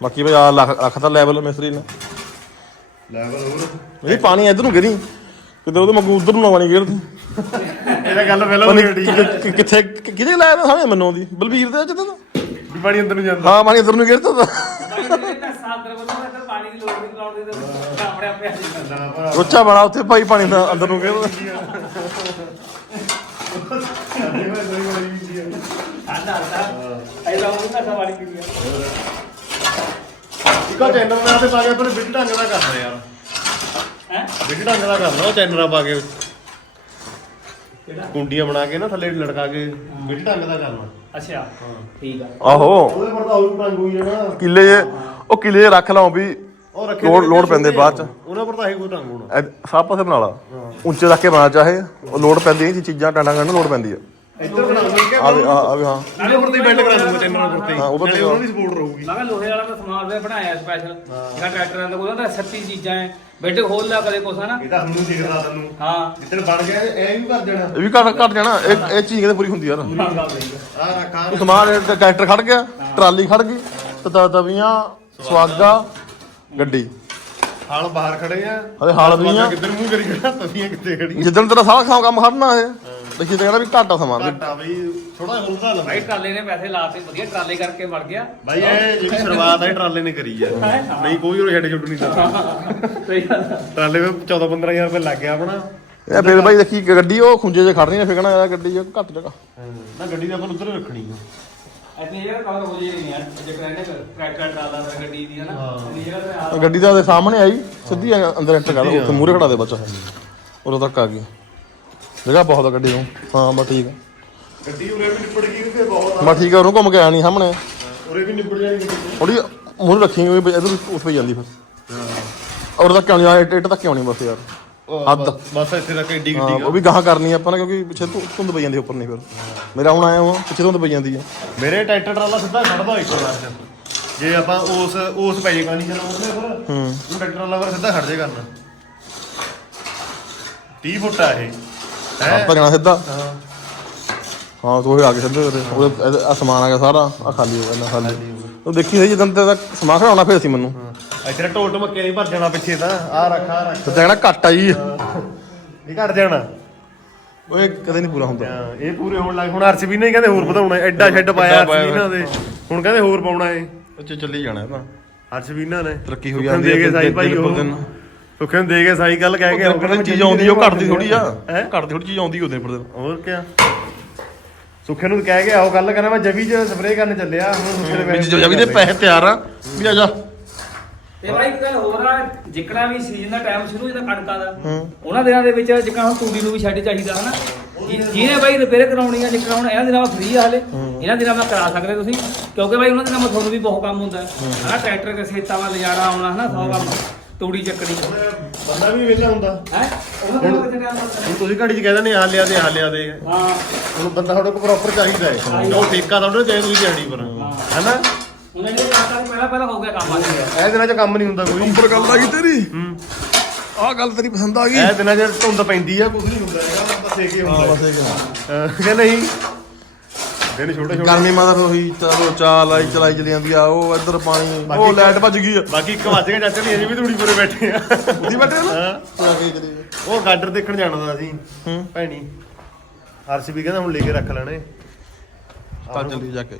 ਬਾਕੀ ਬਈ ਆ ਲੱਖ ਲੱਖ ਦਾ ਲੈਵਲ ਮਿਸਤਰੀ ਨੇ। ਲੈਵਲ ਹੋਰ। ਇਹ ਪਾਣੀ ਇਧਰ ਨੂੰ ਗਿਰੀ। ਕਿਤੇ ਉਹਦੇ ਮਗੂ ਉਧਰ ਨੂੰ ਨਾ ਪਾਣੀ ਗਿਰ ਤੂੰ ਇਹਦਾ ਗੱਲ ਪਹਿਲਾਂ ਹੋ ਗਈ ਕਿ- ਕਿੱਥੇ ਕਿ- ਕਿਹਦੇ ਲਾਇਆ ਤਾਂ ਸਾਹਮਣੇ ਮੈਨੂੰ ਦੀ ਬਲਬੀਰ ਦੇ ਜਿੱਦਾਂ ਪਾਣੀ ਅੰਦਰ ਨੂੰ ਜਾਂਦਾ। ਹਾਂ ਪਾਣੀ ਇਧਰ ਨੂੰ ਗਿਰਦਾ ਤਾਂ। ਪਾਣੀ ਦੀ ਲੋੜ ਨਹੀਂ ਲਾਉਣ ਦੇ ਤਾਂ ਆਪਣੇ ਆਪੇ ਆ ਜਾਂਦਾ ਨਾ ਭਰਾ ਰੋਚਾ ਬਣਾ ਉੱਥੇ ਭਾਈ ਪਾਣੀ ਦਾ ਅੰਦਰ ਨੂੰ ਗਿਰਦਾ ਸਾਡੇ ਮੈਂ ਬੜੀ ਬੜੀ ਵੀ ਸੀ ਇੱਕੋ ਚੈਨਲ ਨਾਲ ਤੇ ਪਾ ਕੇ ਆਪਣੇ ਬਿੱਟ ਢੰਗ ਦਾ ਕਰਨਾ ਯਾਰ। ਹੈ? ਬਿੱਟ ਢੰਗ ਦਾ ਕਰਨਾ ਉਹ ਚੈਨਲਾਂ ਪਾ ਕੇ। ਕੁੰਡੀਆਂ ਬਣਾ ਕੇ ਨਾ ਥੱਲੇ ਲਟਕਾ ਕੇ ਬਿੱਟ ਢੰਗ ਦਾ ਕਰਨਾ ਅੱਛਾ। ਠੀਕ ਆ। ਆਹੋ। ਉਹਦੇ ਪਰ ਤਾਂ ਉਹ ਢੰਗ ਹੋਈ ਜਾਣਾ। ਕਿੱਲੇ ਜੇ ਉਹ ਕਿੱਲੇ ਜੇ ਰੱਖ ਲਾਓ ਵੀ ਉਹ ਰੱਖੇ ਲੋੜ- ਹੋਏ ਲੋੜ ਪੈਂਦੇ ਛੋਟੇ ਬਾਅਦ ਚ। ਉਹਨਾਂ ਪਰ ਤਾਂ ਹੀ ਕੋਈ ਢੰਗ ਹੋਣਾ। ਐ- ਸਭ ਪਾਸੇ ਬਣਾ ਲਾ। ਉੱਚੇ ਰੱਖ ਕੇ ਬਣਾ ਚਾਹੇ ਉਹ ਲੋਡ ਪੈਂਦੀ ਹੈ ਚੀਜ਼ਾਂ ਟਾਂਡਾ ਕਰਨ ਨੂੰ ਲੋਡ ਪੈਂਦੀ ਆ ਇੱਧਰ ਬਣਾ ਲਵਾਂਗੇ ਆ ਵੀ ਹਾਂ ਆ ਵੀ ਹਾਂ। ਨਾਲੇ ਤੇ ਬੈਂਡ ਕਰਾ ਦੂੰਗਾ ਚੈਨਲ ਉੱਪਰ ਤੇ। ਹਾਂ, ਉਹ ਤਾਂ ਨਾਲੇ ਉਹਨਾਂ ਦੀ ਸਪੋਰਟ ਰਹੂਗੀ। ਮੈਂ ਕਿਹਾ ਲੋਹੇ ਵਾਲਾ ਤਾਂ ਸਮਾਨ ਵੀ ਬਣਾਇਆ ਸਪੈਸ਼ਲ ਜਿਹੜਾ ਟਰੈਕਟਰਾਂ ਦਾ ਉਹਦਾ ਸੱਚੀ ਚੀਜ਼ਾਂ ਹੈ ਬੈੱਡ ਖੋਲ ਲਿਆ ਕਦੇ ਕੁਛ ਹਨਾ? ਇਹ ਤਾਂ ਹਮਨੂੰ ਦਿਖਦਾ ਤੈਨੂੰ। ਹਾਂ। ਜਿੱਦਣ ਬਣ ਗਿਆ ਇਹ ਵੀ ਕਰ ਦੇਣਾ। ਇਹ ਵੀ ਘੱਟ ਘੱਟ ਜਾਣਾ ਇਹ ਇਹ ਚੀਜ਼ ਕਿਤੇ ਪੂਰੀ ਹੁੰਦੀ ਯਾਰ ਆ। ਰੱਖਾਂ ਸਮਾਨ ਇਹ ਟਰੈਕਟਰ ਖੜ ਗਿਆ ਟਰਾਲੀ ਖੜ ਗਈ ਤੇ ਤਵੀਆਂ ਸਵਾਗਾ ਗੱਡੀ। ਹਾਲ ਬਾਹਰ ਖੜੇ ਆ। ਹਲੇ ਹਾਲ ਵੀ ਆ। ਕਿੱਧਰ ਮੂੰਹ ਕਰੀ ਖੜਾ ਤਸੀਆਂ ਕਿੱਥੇ ਖੜੀ ਜਿੱਦਣ ਤੇਰਾ ਸਾਰਾ ਖਾਂ ਕੰਮ ਖੜਨਾ ਇਹ। ਦੇਖੀ ਤੇ ਕਹਿੰਦਾ ਵੀ ਘਾਟਾ ਸਮਾਨ ਵੀ ਘਾਟਾ ਬਈ ਥੋੜਾ ਹੁਲਦਾ ਲੰਦਾ ਭਾਈ ਟਰਾਲੇ ਨੇ ਪੈਸੇ ਲਾਤੇ ਵਧੀਆ ਟਰਾਲੇ ਕਰਕੇ ਵੜ ਗਿਆ। ਬਾਈ ਇਹ ਜਿਹੜੀ ਸ਼ੁਰੂਆਤ ਹੈ ਟਰਾਲੇ ਨੇ ਕਰੀ ਆ। ਨਹੀਂ ਕੋਈ ਹੋਰ ਛੱਡ ਛੁੱਟ ਨਹੀਂ ਦਿੱਤਾ ਸਹੀ ਗੱਲ। ਟਰਾਲੇ ਵਿੱਚ 14 15000 ਰੁਪਏ ਲੱਗ ਗਿਆ ਆਪਣਾ। ਇਹ ਫਿਰ ਬਾਈ ਦੇਖੀ ਗੱਡੀ ਉਹ ਖੁੰਝੇ 'ਚ ਖੜ ਰਹੀ ਨੇ ਫਿਕਣਾ ਯਾਰ ਗੱਡੀ ਘੱਟ ਜਗ੍ਹਾ। ਨਾ ਗੱਡੀ ਦਾ ਆਪਾਂ ਉੱਧਰ ਰੱਖਣੀ ਆ। ਗੱਡੀ ਦੀ ਸਾਹਮਣੇ ਆਈ ਸਿੱਧੀ ਅੰਦਰ ਐਂਟਰ ਕਰ ਉੱਥੇ ਮੂਰੇ ਖੜਾ ਦੇ ਬੱਚਾ। ਉਦੋਂ ਤੱਕ ਆ ਗਈ। ਜਗ੍ਹਾ ਬਹੁਤ ਆ ਗੱਡੀ ਨੂੰ। ਹਾਂ ਬਸ ਠੀਕ ਆ। ਗੱਡੀ ਉਰੇ ਵੀ ਨਿਪੜ ਗਈ ਕਿਉਂਕਿ ਬਹੁਤ ਬਸ ਠੀਕ ਆ ਉਹਨੂੰ ਘੁੰਮ ਕੇ ਆਇਆ ਨਹੀਂ ਸਾਹਮਣੇ। ਉਰੇ ਵੀ ਨਿਪੜ ਜਾਣੀ ਥੋੜੀ ਮੂਰੇ ਰੱਖੀ ਹੋਈ ਇਧਰ ਉਸ ਪਈ ਜਾਂਦੀ ਫਿਰ। ਔਰ ਤੱਕ ਕਿਉਂ ਨਹੀਂ ਇੱਟ ਤੱਕ ਕਿਉਂ ਨਹੀਂ ਬਸ ਯਾਰ? ਹੱਦ। ਬਸ ਇੱਥੇ ਤੱਕ ਏਡੀ ਹਾਂ, ਗੱਡੀ ਉਹ ਵੀ ਗਾਹਾਂ ਕਰਨੀ ਆਪਾਂ ਨੇ ਕਿਉਂਕਿ ਪਿੱਛੇ ਧੁੰਦ ਪਈ ਜਾਂਦੀ ਉੱਪਰ ਨਹੀਂ ਫਿਰ। ਮੇਰਾ ਹੁਣ ਆਇਆ ਹਾਂ ਪਿੱਛੇ ਧੁੰਦ ਪਈ ਜਾਂਦੀ ਆ। ਮੇਰੇ ਟਰੈਕਟਰ ਟਰਾਲਾ ਸਿੱਧਾ ਖੜਦਾ ਇੱਕ ਵਾਰ ਜੇ ਆਪਾਂ ਉਸ ਉਸ ਪੈ ਜੇ ਕਾਨੀ ਚਲਾਉਂਦੇ ਫਿਰ ਹੂੰ। ਉਹ ਟਰੈਕਟਰ ਵਾਲਾ ਫਿਰ ਸਿੱਧਾ ਖੜ ਜੇ ਕਰਨਾ। 30 ਫੁੱਟ ਆ ਇਹ। ਹੈ। ਆਪਾਂ ਜਾਣਾ ਸਿੱਧਾ। ਹਾਂ। ਹਾਂ ਤੂੰ ਆ ਕੇ ਸਿੱਧੇ ਉਹਦੇ ਉਹਦੇ ਆ ਸਮਾਨ ਆ ਗਿਆ ਸਾਰਾ। ਆ ਖਾਲੀ ਹੋ ਗਿਆ ਨਾ ਖਾਲੀ। ਉਹ ਦੇਖੀ ਸਹੀ ਜਦੋਂ ਤੇ ਸਮਾਨ ਖੜਾਉਣਾ ਫਿਰ ਸੀ ਮੈਨੂੰ। ਇੱਥੇ ਢੋਲ ਢਮੱਕੇ ਨਹੀਂ ਭਰ ਜਾਣਾ ਪਿੱਛੇ ਤਾਂ। ਆ ਰੱਖ ਆ ਰੱਖ। ਤੇ ਕਹਿਣਾ ਘੱਟ ਆਈ ਇਹ ਘਟ ਜਾਣਾ। ਓਏ ਕਦੇ ਨਹੀਂ ਪੂਰਾ ਹੁੰਦਾ। ਹਾਂ, ਇਹ ਪੂਰੇ ਹੋਣ ਲੱਗ ਹੁਣ ਅਰਸ਼ਵੀ ਨੇ ਕਹਿੰਦੇ ਹੋਰ ਵਧਾਉਣਾ। ਐਡਾ ਸ਼ੈੱਡ ਪਾਇਆ ਪਾਇਆ ਅਰਸ਼ਵੀਨਾ ਦੇ ਹੁਣ ਕਹਿੰਦੇ ਹੋਰ ਪਾਉਣਾ ਏ ਉੱਚੇ ਚੱਲੀ ਜਾਣਾ ਇਹ ਤਾਂ। ਅਰਸ਼ਵੀਨਾ ਨੇ। ਤਰੱਕੀ ਸੁੱਖਣ ਜਾਂਦੀ ਹੈ ਸਾਈ ਦਿਨ ਭਾਈ ਪਰ ਉਹ। ਦਿਨ। ਸੁੱਖੇ ਨੂੰ ਦੇ ਕੇ ਸਾਈ ਗੱਲ ਕਹਿ ਕੇ ਉਹ ਕਹਿੰਦਾ ਚੀਜ਼ ਆਉਂਦੀ ਉਹ ਘਟਦੀ ਥੋੜੀ ਆ। ਹੈਂ? ਘਟਦੀ ਥੋੜੀ ਚੀਜ਼ ਆਉਂਦੀ ਉਹਦੇ ਪਰ ਦਿਨ ਹੋਰ ਕਿਆ? ਸੁੱਖੇ ਨੂੰ ਕਹਿ ਗਿਆ ਉਹ ਗੱਲ ਕਹਿੰਦਾ ਮੈਂ ਜਵੀ ਚ ਸਪਰੇਅ ਕਰਨ ਚੱਲਿਆ ਹੁਣ ਸੁੱਖੇ ਦੇ ਵਿੱਚ ਪੈਸੇ ਜੋ ਵੀ ਦੇ ਪੈਸੇ ਤਿਆਰ ਆ। ਵੀ ਆ ਜਾ। ਤੇ ਭਾਈ ਇੱਕ ਗੱਲ ਹੋਰ ਆ ਜਿਕਣਾ ਵੀ ਸੀਜ਼ਨ ਦਾ ਟਾਈਮ ਸ਼ੁਰੂ ਹੁੰਦਾ ਕਣਕਾਂ ਦਾ ਉਹਨਾਂ ਦਿਨਾਂ ਦੇ ਵਿੱਚ ਜਿਕਣਾ ਹੁਣ ਤੂੜੀ ਨੂੰ ਵੀ ਛੱਡ ਚਾਹੀਦਾ ਹਨਾ। ਜਿਹਨੇ ਭਾਈ ਰਿਪੇਅਰ ਕਰਾਉਣੀ ਆ ਜਿਕਣਾ ਹੁਣ ਇਹਨਾਂ ਦਿਨਾਂ ਵਿੱਚ ਫ੍ਰੀ ਆ ਹਲੇ। ਇਹਨਾਂ ਦਿਨਾਂ ਵਿੱਚ ਕਰਾ ਸਕਦੇ ਤੁਸੀਂ ਕਿਉਂਕਿ ਭਾਈ ਉਹਨਾਂ ਦਿਨਾਂ ਵਿੱਚ ਤੁਹਾਨੂੰ ਵੀ ਬਹੁਤ ਕੰਮ ਹੁੰਦਾ। ਹੈ। ਹਨਾ ਟਰੈਕਟਰ ਦੇ ਖੇਤਾਂ ਵੱਲ ਲਿਜਾਣਾ ਆਉਣਾ ਹਨਾ ਸੌ ਕੰਮ। ਤੂੜੀ ਚੱਕਣੀ। ਬੰਦਾ ਵੀ ਵਿਹਲਾ ਹੁੰਦਾ। ਹੈ? ਹੁਣ ਤੁਸੀਂ ਘੜੀ ਚ ਕਹਿੰਦੇ ਨੇ ਆ ਲਿਆ ਦੇ ਆ ਲਿਆ ਦੇ। ਹਾਂ। ਹੁਣ ਬੰਦਾ ਤੁਹਾਡੇ ਕੋਲ ਪ੍ਰੋਪਰ ਚਾਹੀਦਾ ਹੈ। ਉਹ ਠੇਕਾ ਤੁਹਾਡੇ ਚਾਹੀਦਾ ਤੁਸੀਂ ਦਿਹਾੜੀ ਪਰ। ਹੈਨਾ? ਉਹਨਾਂ ਨੇ ਕਹਤਾ ਪਹਿਲਾਂ ਪਹਿਲਾਂ ਹੋ ਗਿਆ ਕੰਮ ਆ ਗਿਆ। ਇਹ ਦਿਨਾਂ ਚ ਕੰਮ ਨਹੀਂ ਹੁੰਦਾ ਕੋਈ। ਉੱਪਰ ਗੱਲ ਆ ਗਈ ਤੇਰੀ। ਆ ਗੱਲ ਤੇਰੀ ਪਸੰਦ ਆ ਗਈ। ਇਹ ਦਿਨਾਂ ਚ ਧੁੰਦ ਪੈਂਦੀ ਆ ਕੁਝ ਨਹੀਂ ਹੁੰਦਾ ਹੈਗਾ। ਬਸ ਇਹ ਕੀ ਹੁੰਦਾ। ਬਸ ਇਹ ਕਿਹਾ ਅਹ ਕਿ ਨਹੀਂ? ਦਿਨ ਛੋਟੇ ਛੋਟੇ ਗਰਮੀ ਮਾਦਾ ਫਿਰ ਉਹੀ ਚਲੋ ਚਾਲ ਆਈ ਚਲਾਈ ਚਲੀ ਜਾਂਦੀ ਆ ਉਹ ਇੱਧਰ ਪਾਣੀ ਉਹ ਲਾਈਟ ਭੱਜ ਗਈ ਆ। ਬਾਕੀ ਇੱਕ ਵੱਜ ਚਾਚਾ ਨਹੀਂ ਅਜੇ ਵੀ ਧੂੜੀ ਪੂਰੇ ਬੈਠੇ ਆ। ਉੱਧੀ ਬੈਠੇ ਨਾ? ਹਾਂ। ਆ ਕੇ ਚਲੀ ਉਹ ਗਾਡਰ ਦੇਖਣ ਜਾਣਾ ਦਾ ਅਸੀਂ। ਹੂੰ। ਭੈਣੀ ਹਰਸ਼ ਵੀ ਕਹਿੰਦਾ ਹੁਣ ਲੈ ਕੇ ਰੱਖ ਲੈਣੇ। ਤਾਂ ਚੱਲੀ ਜਾ ਕੇ।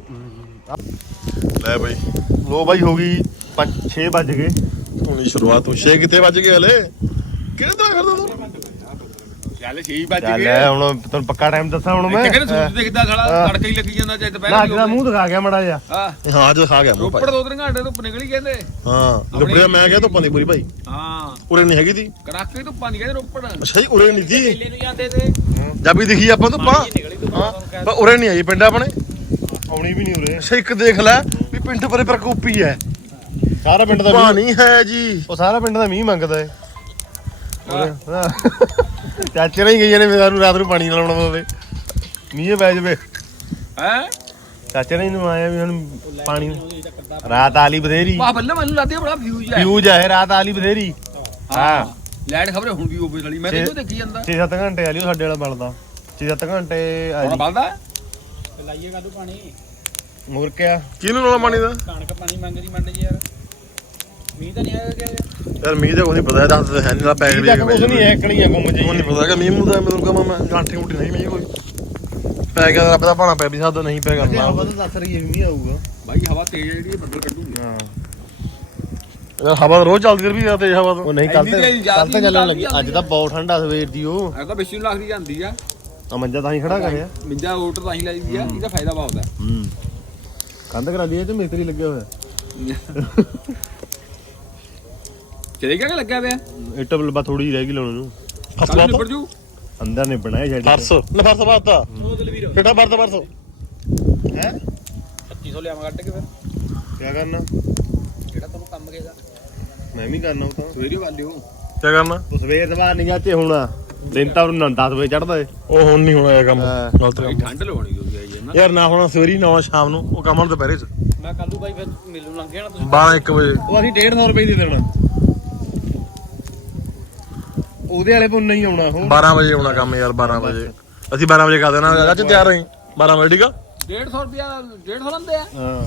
ਲੈ ਬਾਈ ਲੋ ਬਾਈ ਹੋ ਗਈ 5 6 ਵੱਜ ਗਏ। ਹੁਣੀ ਸ਼ੁਰੂਆਤ ਤੋਂ 6 ਕਿੱਥੇ ਵੱਜ ਗਏ ਹਲੇ? ਕਿਹੜੇ ਤਰ੍ਹਾਂ ਕਰਦਾ ਤੂੰ ਚੱਲ 6 ਵੱਜ ਚੱਲ ਗਏ ਹੁਣ ਤੁਹਾਨੂੰ ਪੱਕਾ ਟਾਈਮ ਦੱਸਾਂ ਹੁਣ ਮੈਂ? ਇੱਥੇ ਕਹਿੰਦੇ ਸੂਰਜ ਦਿਖਦਾ ਸਾਲਾ ਤੜਕੇ ਹੀ ਲੱਗੀ ਜਾਂਦਾ ਚਾਹੇ ਦੁਪਹਿਰ ਨਾ ਦੀ ਅੱਜ ਦਾ ਮੂੰਹ ਦਿਖਾ ਗਿਆ ਮੜਾ ਜਾ ਹਾਂ। ਹਾਂ ਅੱਜ ਖਾ ਗਿਆ ਮੂੰਹ ਰੋਪੜ ਭਾਈ। ਦੋ ਤਿੰਨ ਘੰਟੇ ਧੁੱਪ ਨਿਕਲੀ ਕਹਿੰਦੇ। ਹਾਂ ਰੁਪੜਿਆ ਮੈਂ ਕਿਹਾ ਧੁੱਪਾਂ ਦੀ ਪੂਰੀ ਭਾਈ। ਹਾਂ। ਉਰੇ ਨਹੀਂ ਹੈਗੀ ਦੀ ਕੜਾਕੇ ਧੁੱਪਾਂ ਨਹੀਂ ਕਹਿੰਦੇ ਰੋਪੜ। ਅੱਛਾ ਜੀ ਉਰੇ ਨਹੀਂ ਦੀ ਮੇਲੇ ਨੂੰ ਜਾਂਦੇ ਤੇ। ਜਦ ਵੀ ਦਿਖੀ ਆਪਾਂ ਧੁੱਪਾਂ। ਹਾਂ ਪਰ ਉਰੇ ਨਹੀਂ ਆਈ ਪਿੰਡ ਆਪਣੇ। ਆਉਣੀ ਵੀ ਨਹੀਂ ਉਰੇ। ਅੱਛਾ ਇੱਕ ਦੇਖ ਲੈ ਵੀ ਪਿੰਡ ਪਰੇ ਪ੍ਰਕੋਪੀ ਹੈ। ਸਾਰਾ ਪਿੰਡ ਦਾ ਮੀਂਹ ਨਹੀਂ ਹੈ ਜੀ। ਉਹ ਸਾਰਾ ਪਿੰਡ ਦਾ ਮੀਂਹ ਮੰਗਦਾ ਏ। ਉਰੇ, ਚਾਚੇ ਨਹੀਂ ਗਈਆਂ ਨੇ ਮੈਨੂੰ ਰਾਤ ਨੂੰ ਪਾਣੀ ਨਾ ਲਾਉਣਾ ਪਵੇ। ਮੀਂਹ ਪੈ ਜਵੇ। ਹੈ? ਚਾਚੇ ਨੇ ਨੂੰ ਆਇਆ ਵੀ ਹੁਣ ਪਾਣੀ ਰਾਤ ਆਲੀ ਬਥੇਰੀ। ਵਾਹ ਬੱਲੇ ਮੈਨੂੰ ਲੱਗਦਾ ਬੜਾ ਫਿਊਜ਼ ਹੈ ਫਿਊਜ ਹੈ ਰਾਤ ਆਲੀ ਬਥੇਰੀ। ਹਾਂ। ਲੈਟ ਖਬਰ ਹੁਣ ਵੀ ਹੋਵੇ ਸਾਲੀ ਮੈਂ ਤਾਂ ਦੇਖੀ ਜਾਂਦਾ। 6-7 ਘੰਟੇ ਆਲੀ ਉਹ ਸਾਡੇ ਵਾਲਾ ਬਲਦਾ 6-7 ਘੰਟੇ ਹੁਣ ਆਲੀ ਬਲਦਾ ਲਾਈਏ ਕਾਦੂ ਪਾਣੀ? ਮੁਰ ਕਿਆ ਕਿਹਨੂੰ ਰੋਲਾ ਪਾਣੀ ਦਾ? ਕਣਕ ਪਾਣੀ ਮੰਗਦੀ ਮੰਡ ਜੀ ਯਾਰ। ਮੀਂਹ ਤਾਂ ਨਹੀਂ ਆਇਆ ਗਿਆ ਯਾਰ ਮੀਂਹ ਦਾ ਕੋਈ ਨਹੀਂ ਪਤਾ ਦੱਸ ਹੈ ਨਹੀਂ ਲਾ ਪੈਕ ਤੱਕ ਕੁਝ ਨਹੀਂ ਹੈ ਕਣੀਆਂ ਗੁੰਮ ਮੈਨੂੰ ਜਾਈਆਂ ਨਹੀਂ ਪਤਾ ਕਿ ਮੀਂਹ ਮੂੰਹ ਦਾ ਮੈਨੂੰ ਕਹਾਂ ਮੈਂ ਗਾਂਠੀ ਮੁੱਠੀ ਨਹੀਂ ਮੀਂਹ ਕੋਈ। ਪੈ ਗਿਆ ਰੱਬ ਦਾ ਭਾਣਾ ਪੈ ਵੀ ਸਾਡਾ ਨਹੀਂ ਪੈ ਹਵਾ ਕਰਨਾ ਤਾਂ ਦੱਸ ਰਹੀ ਹੈ ਵੀ ਮੀਂਹ ਆਊਗਾ। ਬਾਈ ਹਵਾ ਤੇਜ਼ ਹੈ ਜਿਹੜੀ ਇਹ ਬੱਦਲ ਕੱਢੂਗੀ। ਹਾਂ। ਯਾਰ ਹਵਾ ਤਾਂ ਰੋਜ਼ ਚੱਲਦੀ ਰਹੀ ਆ ਤੇਜ਼ ਹਵਾ ਤਾਂ। ਉਹ ਨਹੀਂ ਕੱਲ ਇੰਨੀ ਤੇ ਕੱਲ ਤਾਂ ਜ਼ਿਆਦਾ ਚੱਲਣ ਲੱਗੀ। ਅੱਜ ਤਾਂ ਬਹੁਤ ਠੰਡਾ ਸਵੇਰ ਦੀ ਉਹ। ਤਾਂ ਬਿਸ਼ੂ ਨੂੰ ਲੱਗਦੀ ਜਾਂਦੀ ਆ। ਆ ਮੰਜਾ ਤਾਂ ਹੀ ਖੜਾ ਕਰਿਆ। ਮਿੰਜਾ ਓਟਰ ਤਾਂ ਹੀ ਲਾਈਦੀ ਆ ਇਹਦਾ ਫਾਇਦਾ ਬਹੁਤ ਹੈ ਹੂੰ। ਕੰਧ ਕਰਾ ਲਈ ਤੇ ਮਿਸਤਰੀ ਲੱਗਿਆ ਹੋਇਆ। ਚਲੇ ਗਿਆ ਕਿ ਲੱਗਿਆ ਪਿਆ? ਇੱਟ ਬਲਬਾ ਥੋੜੀ ਰਹਿ ਗਈ ਲਾਉਣ ਨੂੰ। ਫਸ ਕੱਲ ਬਾਤ ਨਿਬੜ ਜੂ। ਅੰਦਰ ਨੇ ਬਣਾਇਆ ਛੱਡ ਫਰਸ ਨਾ ਫਰਸ ਬਾਤਾ ਕਿਹੜਾ ਵਰਤ ਵਰਤ ਹੈ? 2500 ਲਿਆਵਾਂ ਕੱਢ ਕੇ ਫਿਰ। ਕੀ ਕਰਨਾ? ਜਿਹੜਾ ਤੁਹਾਨੂੰ ਕੰਮ ਕਹੇਗਾ। ਮੈਂ ਵੀ ਕਰਨਾ ਉਹ ਤਾਂ। ਸਵੇਰੇ ਵਾਲਿਓ। ਕੀ ਕਰਨਾ ਉਹ ਸਵੇਰ ਬਾਅਦ ਨਹੀਂ ਜਾਂਦੇ ਹੁਣ ਦਿਨ ਤਾਂ 10 ਵਜੇ ਚੜਦਾ ਏ। ਉਹ ਹੁਣ ਨਹੀਂ ਹੋਣਾ ਇਹ ਕੰਮ। ਹਾਂ। ਗਲਤ ਕੰਮ। ਠੰਡ ਲਵਾਉਣੀ ਗਈ ਹੈ ਨਾ ਯਾਰ ਨਾ ਹੁਣ ਸਵੇਰੀ ਨਾ ਸ਼ਾਮ ਨੂੰ। ਉਹ ਕੰਮ ਹੁਣ ਦੁਪਹਿਰੇ ਚ। ਮੈਂ ਕੱਲੂ ਬਾਈ ਫਿਰ ਮਿਲੂ ਲੰਘ ਜਾਣਾ ਤੁਸੀਂ। 12 1 ਵਜੇ। ਉਹ ਅਸੀਂ 150 ਰੁਪਏ ਦੀ ਦੇਣਾ। ਉਹਦੇ ਵਾਲੇ ਪੁੰਨ ਨਹੀਂ ਆਉਣਾ ਉਹ। 12 ਵਜੇ ਆਉਣਾ ਕੰਮ ਯਾਰ 12 ਵਜੇ। ਅਸੀਂ 12 ਵਜੇ ਕਰ ਦੇਣਾ ਅੱਜ ਤਿਆਰ ਰਹੀਂ 12 ਵਜੇ ਠੀਕ ਆ? 150 ਰੁਪਿਆ 150 ਲੰਦੇ ਆ। ਹਾਂ।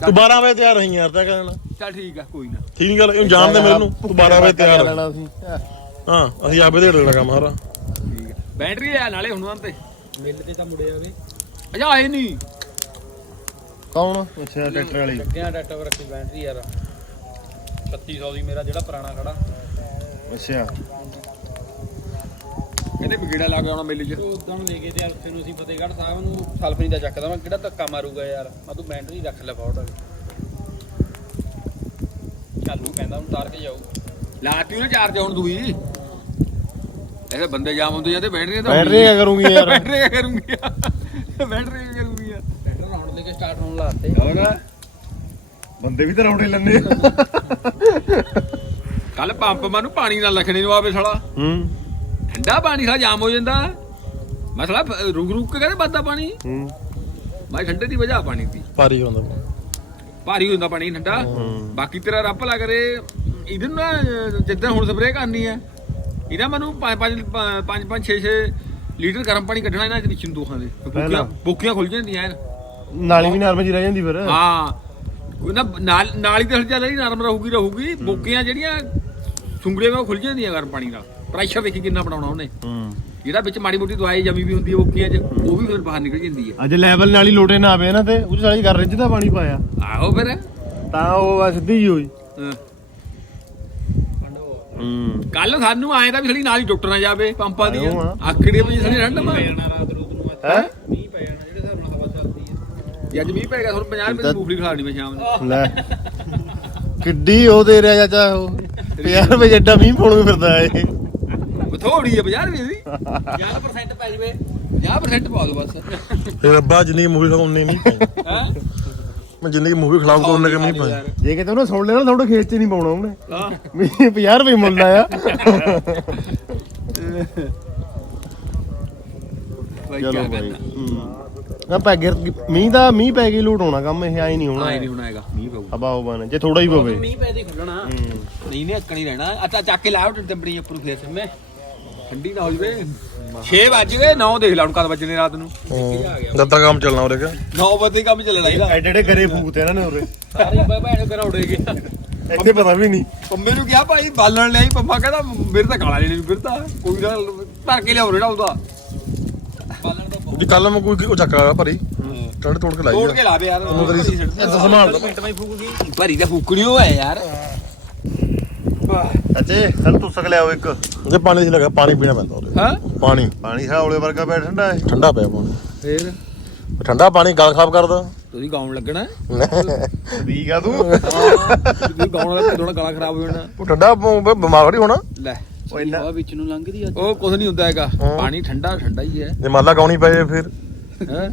ਤੂੰ 12 ਵਜੇ ਤਿਆਰ ਰਹੀਂ ਯਾਰ ਤੈਂ ਕਹਿਣਾ ਚੱਲ ਠੀਕ ਆ ਕੋਈ ਨਾ। ਠੀਕ ਨਹੀਂ ਗੱਲ ਇਹਨੂੰ ਜਾਣ ਦੇ ਮੈਨੂੰ ਤੂੰ 12 ਵਜੇ ਤਿਆਰ ਰਹੀਂ। ਲੈਣਾ ਸੀ ਹਾਂ ਅਸੀਂ ਆਪੇ ਦੇ ਦੇਣਾ ਕੰਮ ਸਾਰਾ। ਠੀਕ ਆ। ਬੈਟਰੀ ਲਿਆ ਨਾਲੇ ਹੁਣ ਉਹਨਾਂ ਤੇ ਮਿਲ ਤੇ ਤਾਂ ਮੁੜੇ ਆਵੇ ਅਜਾ ਆਏ ਨਹੀਂ ਕੌਣ? ਅੱਛਾ ਟਰੈਕਟਰ ਵਾਲੀ। ਲੱਗਿਆ ਡਾਟਾ ਰੱਖੀ ਬੈਟਰੀ ਯਾਰ। 3600 ਦੀ ਮੇਰਾ ਜਿਹੜਾ ਪੁਰਾਣਾ ਖੜਾ। ਅੱਛਾ। ਕਹਿੰਦੇ ਵਿਗੜਾ ਲਾ ਕੇ ਆਉਣਾ ਮੇਲੇ 'ਚ। ਉਹ ਉਦੋਂ ਲੈ ਕੇ ਤੇ ਉੱਥੇ ਨੂੰ ਅਸੀਂ ਫਤਿਹਗੜ੍ਹ ਸਾਹਿਬ ਨੂੰ ਸਲਫਨੀ ਦਾ ਚੱਕਦਾ। ਮੈਂ ਕਿਹੜਾ ਧੱਕਾ ਮਾਰੂਗਾ ਯਾਰ। ਮੈਂ ਤੂੰ ਬੈਟਰੀ ਰੱਖ ਲੈ ਫੋਟ ਚਾਲੂ ਕਹਿੰਦਾ ਹੁਣ ਤਾਰ ਕੇ ਜਾਊ। ਲਾਤੀ ਉਹਨੇ ਚਾਰਜ ਹੁਣ ਦੂਈ ਐਸੇ ਬੰਦੇ ਜਾਮ ਹੁੰਦੇ ਜਾਂਦੇ ਬੈਟਰੀ ਤਾਂ ਬੈਟਰੀ ਕਿਆ ਕਰੂੰਗੀ ਯਾਰ। ਬੈਟਰੀ ਕਿਆ ਕਰੂੰਗੀ ਬੈਟਰੀ ਕਿਆ ਕਰੂੰਗੀ ਯਾਰ ਟਰੈਕਟਰ ਰਾਉਂਡ ਲੈ ਕੇ ਸਟਾਰਟ ਹੋਣ ਲਾਤੇ। ਹੋਰ? ਬੰਦੇ ਵੀ ਤਾਂ ਰੌਂਡੇ ਲੈਂਦੇ ਕੱਲ ਪੰਪ ਮੈਨੂੰ ਪਾਣੀ ਨਾਲ ਲਖਣੇ ਨੂੰ ਆਵੇ ਸਾਲਾ। ਹੂੰ। ਠੰਡਾ ਪਾਣੀ ਸਾਲਾ ਜਾਮ ਹੋ ਜਾਂਦਾ। ਮੈਂ ਸਾਲਾ ਰੁਕ ਰੁਕ ਕੇ ਕਹਿੰਦੇ ਵੱਧਦਾ ਪਾਣੀ। ਹੂੰ। ਮੈਂ ਠੰਡੇ ਦੀ ਵਜ੍ਹਾ ਪਾਣੀ ਦੀ ਭਾਰੀ ਹੁੰਦਾ। ਭਾਰੀ ਹੁੰਦਾ ਪਾਣੀ ਠੰਡਾ। ਬਾਕੀ ਤੇਰਾ ਰੱਬ ਲਾ ਕਰੇ। ਇਹਦੇ ਨਾ ਜਿੱਦਾਂ ਹੁਣ ਸਪਰੇਅ ਕਰਨੀ ਹੈ। ਇਹਦਾ ਮੈਨੂੰ 5 5 5 5 6 6 ਲੀਟਰ ਗਰਮ ਪਾਣੀ ਕੱਢਣਾ ਇਹਨਾਂ ਦੇ ਵਿੱਚ ਨੂੰ ਦੋਹਾਂ ਦੇ। ਬੁੱਕੀਆਂ ਬੁੱਕੀਆਂ ਖੁੱਲ ਜਾਂਦੀਆਂ ਐਨ। ਨਾਲੀ ਵੀ ਨਰਮ ਜੀ ਰਹਿ ਜਾਂਦੀ ਫਿਰ। ਹਾਂ। ਨਾ ਨਾਲ ਤੇ ਹਲਚਾ ਲਈ ਨਰਮ ਰਹੂਗੀ ਰਹੂਗੀ। ਬੁੱਕੀਆਂ ਜਿਹੜੀਆਂ ਸੁੰਗੜੇ ਵਾ ਖੁੱਲ ਜਾਂਦੀਆਂ ਗਰਮ ਪਾਣੀ ਨਾਲ? ਪ੍ਰੈਸ਼ਰ ਵੇਖੀ ਕਿੰਨਾ ਬਣਾਉਣਾ ਉਹਨੇ। ਹੂੰ। ਜਿਹੜਾ ਵਿੱਚ ਮਾੜੀ ਮੋਟੀ ਦਵਾਈ ਜਮੀ ਵੀ ਹੁੰਦੀ ਹੈ ਬੁੱਕੀਆਂ 'ਚ ਉਹ ਵੀ ਫਿਰ ਬਾਹਰ ਨਿਕਲ ਜਾਂਦੀ ਹੈ ਅੱਜ ਲੈਵਲ ਨਾਲ ਹੀ ਲੋਟੇ ਨਾ ਆਵੇ ਨਾ ਤੇ ਉਹ ਸਾਲੀ ਕਰ ਰਿੱਝਦਾ ਪਾਣੀ ਪਾਇਆ। ਆਹੋ ਫਿਰ। ਤਾਂ ਉਹ ਆ ਸਿੱਧੀ ਹੋਈ। ਹਾਂ। ਹੂੰ। ਕੱਲ ਸਾਨੂੰ ਆਏ ਤਾਂ ਵੀ ਸਾਡੀ ਨਾਲ ਹੀ ਡਾਕਟਰ ਨਾ ਜਾਵੇ ਪੰਪਾਂ ਦੀਆਂ। ਆਇਓ ਆ। ਆਖੜੇ ਵਜੇ ਸਾਡੀ ਠੰਡ ਮਾ ਹੈ? ਮੀਂਹ ਪੈ ਜਾਣਾ ਜਿਹੜੇ ਹਿਸਾਬ ਨਾਲ ਹਵਾ ਚੱਲਦੀ ਹੈ ਜੇ ਅੱਜ ਮੀਂਹ ਪੈ ਗਿਆ ਤੁਹਾਨੂੰ 50 ਰੁਪਏ ਦੀ ਮੂੰਗਫਲੀ ਖਿਲਾਣੀ ਮੈਂ ਸ਼ਾਮ ਨੂੰ। ਲੈ। ਕਿੱਡੀ ਉਹ ਦੇ ਰਿਹਾ ਚਾਚਾ ਉਹ। 50 ਰੁਪਏ ਜੱਡਾ ਮੀਂਹ ਪਾਉਣ ਨੂੰ ਫਿਰਦਾ ਏ ਉਹ ਥੋੜੀ ਹੈ 50 ਰੁਪਏ ਦੀ? 50% ਪੈ ਜਵੇ। 50% ਪਾ ਦੋ ਬਸ। ਫਿਰ ਰੱਬਾ ਜਿੰਨੀ ਮੂਵੀ ਖਾਉ ਉਨੇ ਨਹੀਂ ਪਾਈ ਹਾਂ? ਮੈਂ ਜਿੰਨੀ ਮੂਵੀ ਖਿਲਾਉ ਕੋ ਉਨੇ ਨਹੀਂ ਪਾਈ ਜੇ ਕਿਤੇ ਉਹਨੇ ਸੁਣ ਨਾ ਤੁਹਾਡੇ ਖੇਤ 'ਚ ਨਹੀਂ ਪਾਉਣਾ ਉਹਨੇ। ਹਾਂ ਵੀ 50 ਰੁਪਏ ਮੁੱਲ ਆਇਆ। ਚਲੋ ਭਾਈ। ਕਰਨਾ ਨਾ ਪੈ ਗਿਰ ਮੀਂਹ ਦਾ ਮੀਂਹ ਪੈ ਗਈ ਲੂਟ ਹੋਣਾ ਕੰਮ ਇਹ ਆਈ ਨਹੀਂ ਹੋਣਾ। ਆਏ ਨਹੀਂ ਹੋਣਾ ਹੈਗਾ ਮੀਂਹ ਪਊਗਾ। ਹਵਾ ਉਹ ਬਣ ਜੇ ਥੋੜਾ ਹੀ ਪਵੇ। ਮੀਂਹ ਪੈ ਦੇ ਖੁੱਲਣਾ ਨਹੀਂ ਨਹੀਂ ਅੱਕਣੀ ਰਹਿਣਾ। ਅੱਛਾ ਚੱਕ ਕੇ ਲਾਓ ਟੰਬੜੀ ਉੱਪਰ ਫੇਰ ਮੈਂ ਠੰਡੀ ਨਾ ਹੋ ਜਵੇ। 6 ਵਜ ਗਏ 9 ਦੇਖ ਲਾ ਹੁਣ ਕਦ ਵੱਜਣੇ ਰਾਤ ਨੂੰ। ਜਦ ਤੱਕ ਕੰਮ ਚੱਲਣਾ ਉਰੇ ਕਾ। 9 ਵਜੇ ਕੰਮ ਚੱਲਣਾ ਇਹਦਾ। ਐਡੇ ਐਡੇ ਗਰੇ ਫੂਕਤੇ ਇਹਨਾਂ ਨੇ ਉਰੇ। ਸਾਰੇ ਭੈਣ ਘਰ ਉੜੇ ਗਿਆ ਇੱਥੇ ਪਤਾ ਵੀ ਨਹੀਂ। ਪੰਮੇ ਨੂੰ ਕਿਹਾ ਭਾਈ ਬਾਲਣ ਲਿਆਈ ਪੰਮਾ ਕਹਿੰਦਾ ਮੇਰੇ ਤਾਂ ਗਾਲਾਂ ਲੈਣੀ ਫਿਰਦਾ ਕੋਈ ਨਾ ਧਰ ਕੇ ਲਿਆਓ ਰੇੜਾ ਉਹਦਾ। ਜੀ ਕੱਲ ਮੈਂ ਕੋਈ ਉਹ ਚੱਕਾ ਭਰੀ। ਟੜ ਤੋੜ ਕੇ ਲਾਈ ਤੋੜ ਕੇ ਲਾਵੇ ਯਾਰ ਤੂੰ ਇੱਦਾਂ ਸੰਭਾਲ ਦੋ ਮਿੰਟ ਮੈਂ ਫੂਕ ਗਈ। ਭਰੀ ਤਾਂ ਫੁੱਕਣੀ ਹੋਇਆ ਯਾਰ। ਅੱਛੇ ਹਲ ਤੂੰ ਸਕ ਲਿਆਓ ਇੱਕ। ਜੇ ਪਾਣੀ ਦੀ ਲਗਾ ਪਾਣੀ ਪੀਣਾ ਪੈਂਦਾ ਉਹਦੇ। ਹਾਂ? ਪਾਣੀ। ਪਾਣੀ ਹੌਲੇ ਵਰਗਾ ਬੈਠ ਠੰਡਾ ਹੈ ਠੰਡਾ ਪਿਆ ਪਾਣੀ। ਫੇਰ? ਠੰਡਾ ਪਾਣੀ ਗਲ ਖਰਾਬ ਕਰਦਾ। ਤੁਸੀਂ ਗਾਉਣ ਲੱਗਣਾ? ਠੀਕ ਆ ਤੂੰ। ਤੁਸੀਂ ਗਾਉਣ ਲੱਗਾ ਥੋੜਾ ਗਲਾ ਖਰਾਬ ਹੋ ਜਾਣਾ। ਉਹ ਠੰਡਾ ਬ- ਬਿਮਾਰ ਹੋਣਾ। ਲੈ। ਉਹ ਇੰਨਾ ਹਵਾ ਵਿੱਚ ਨੂੰ ਲੰਘਦੀ ਆ ਉਹ ਕੁਝ ਨਹੀਂ ਹੁੰਦਾ ਹੈਗਾ। ਹਾਂ। ਪਾਣੀ ਠੰਡਾ ਠੰਡਾ ਹੀ ਹੈ। ਜੇ ਮਾਲਾ ਗਾਉਣੀ ਪਏ ਫਿਰ? ਹੈ?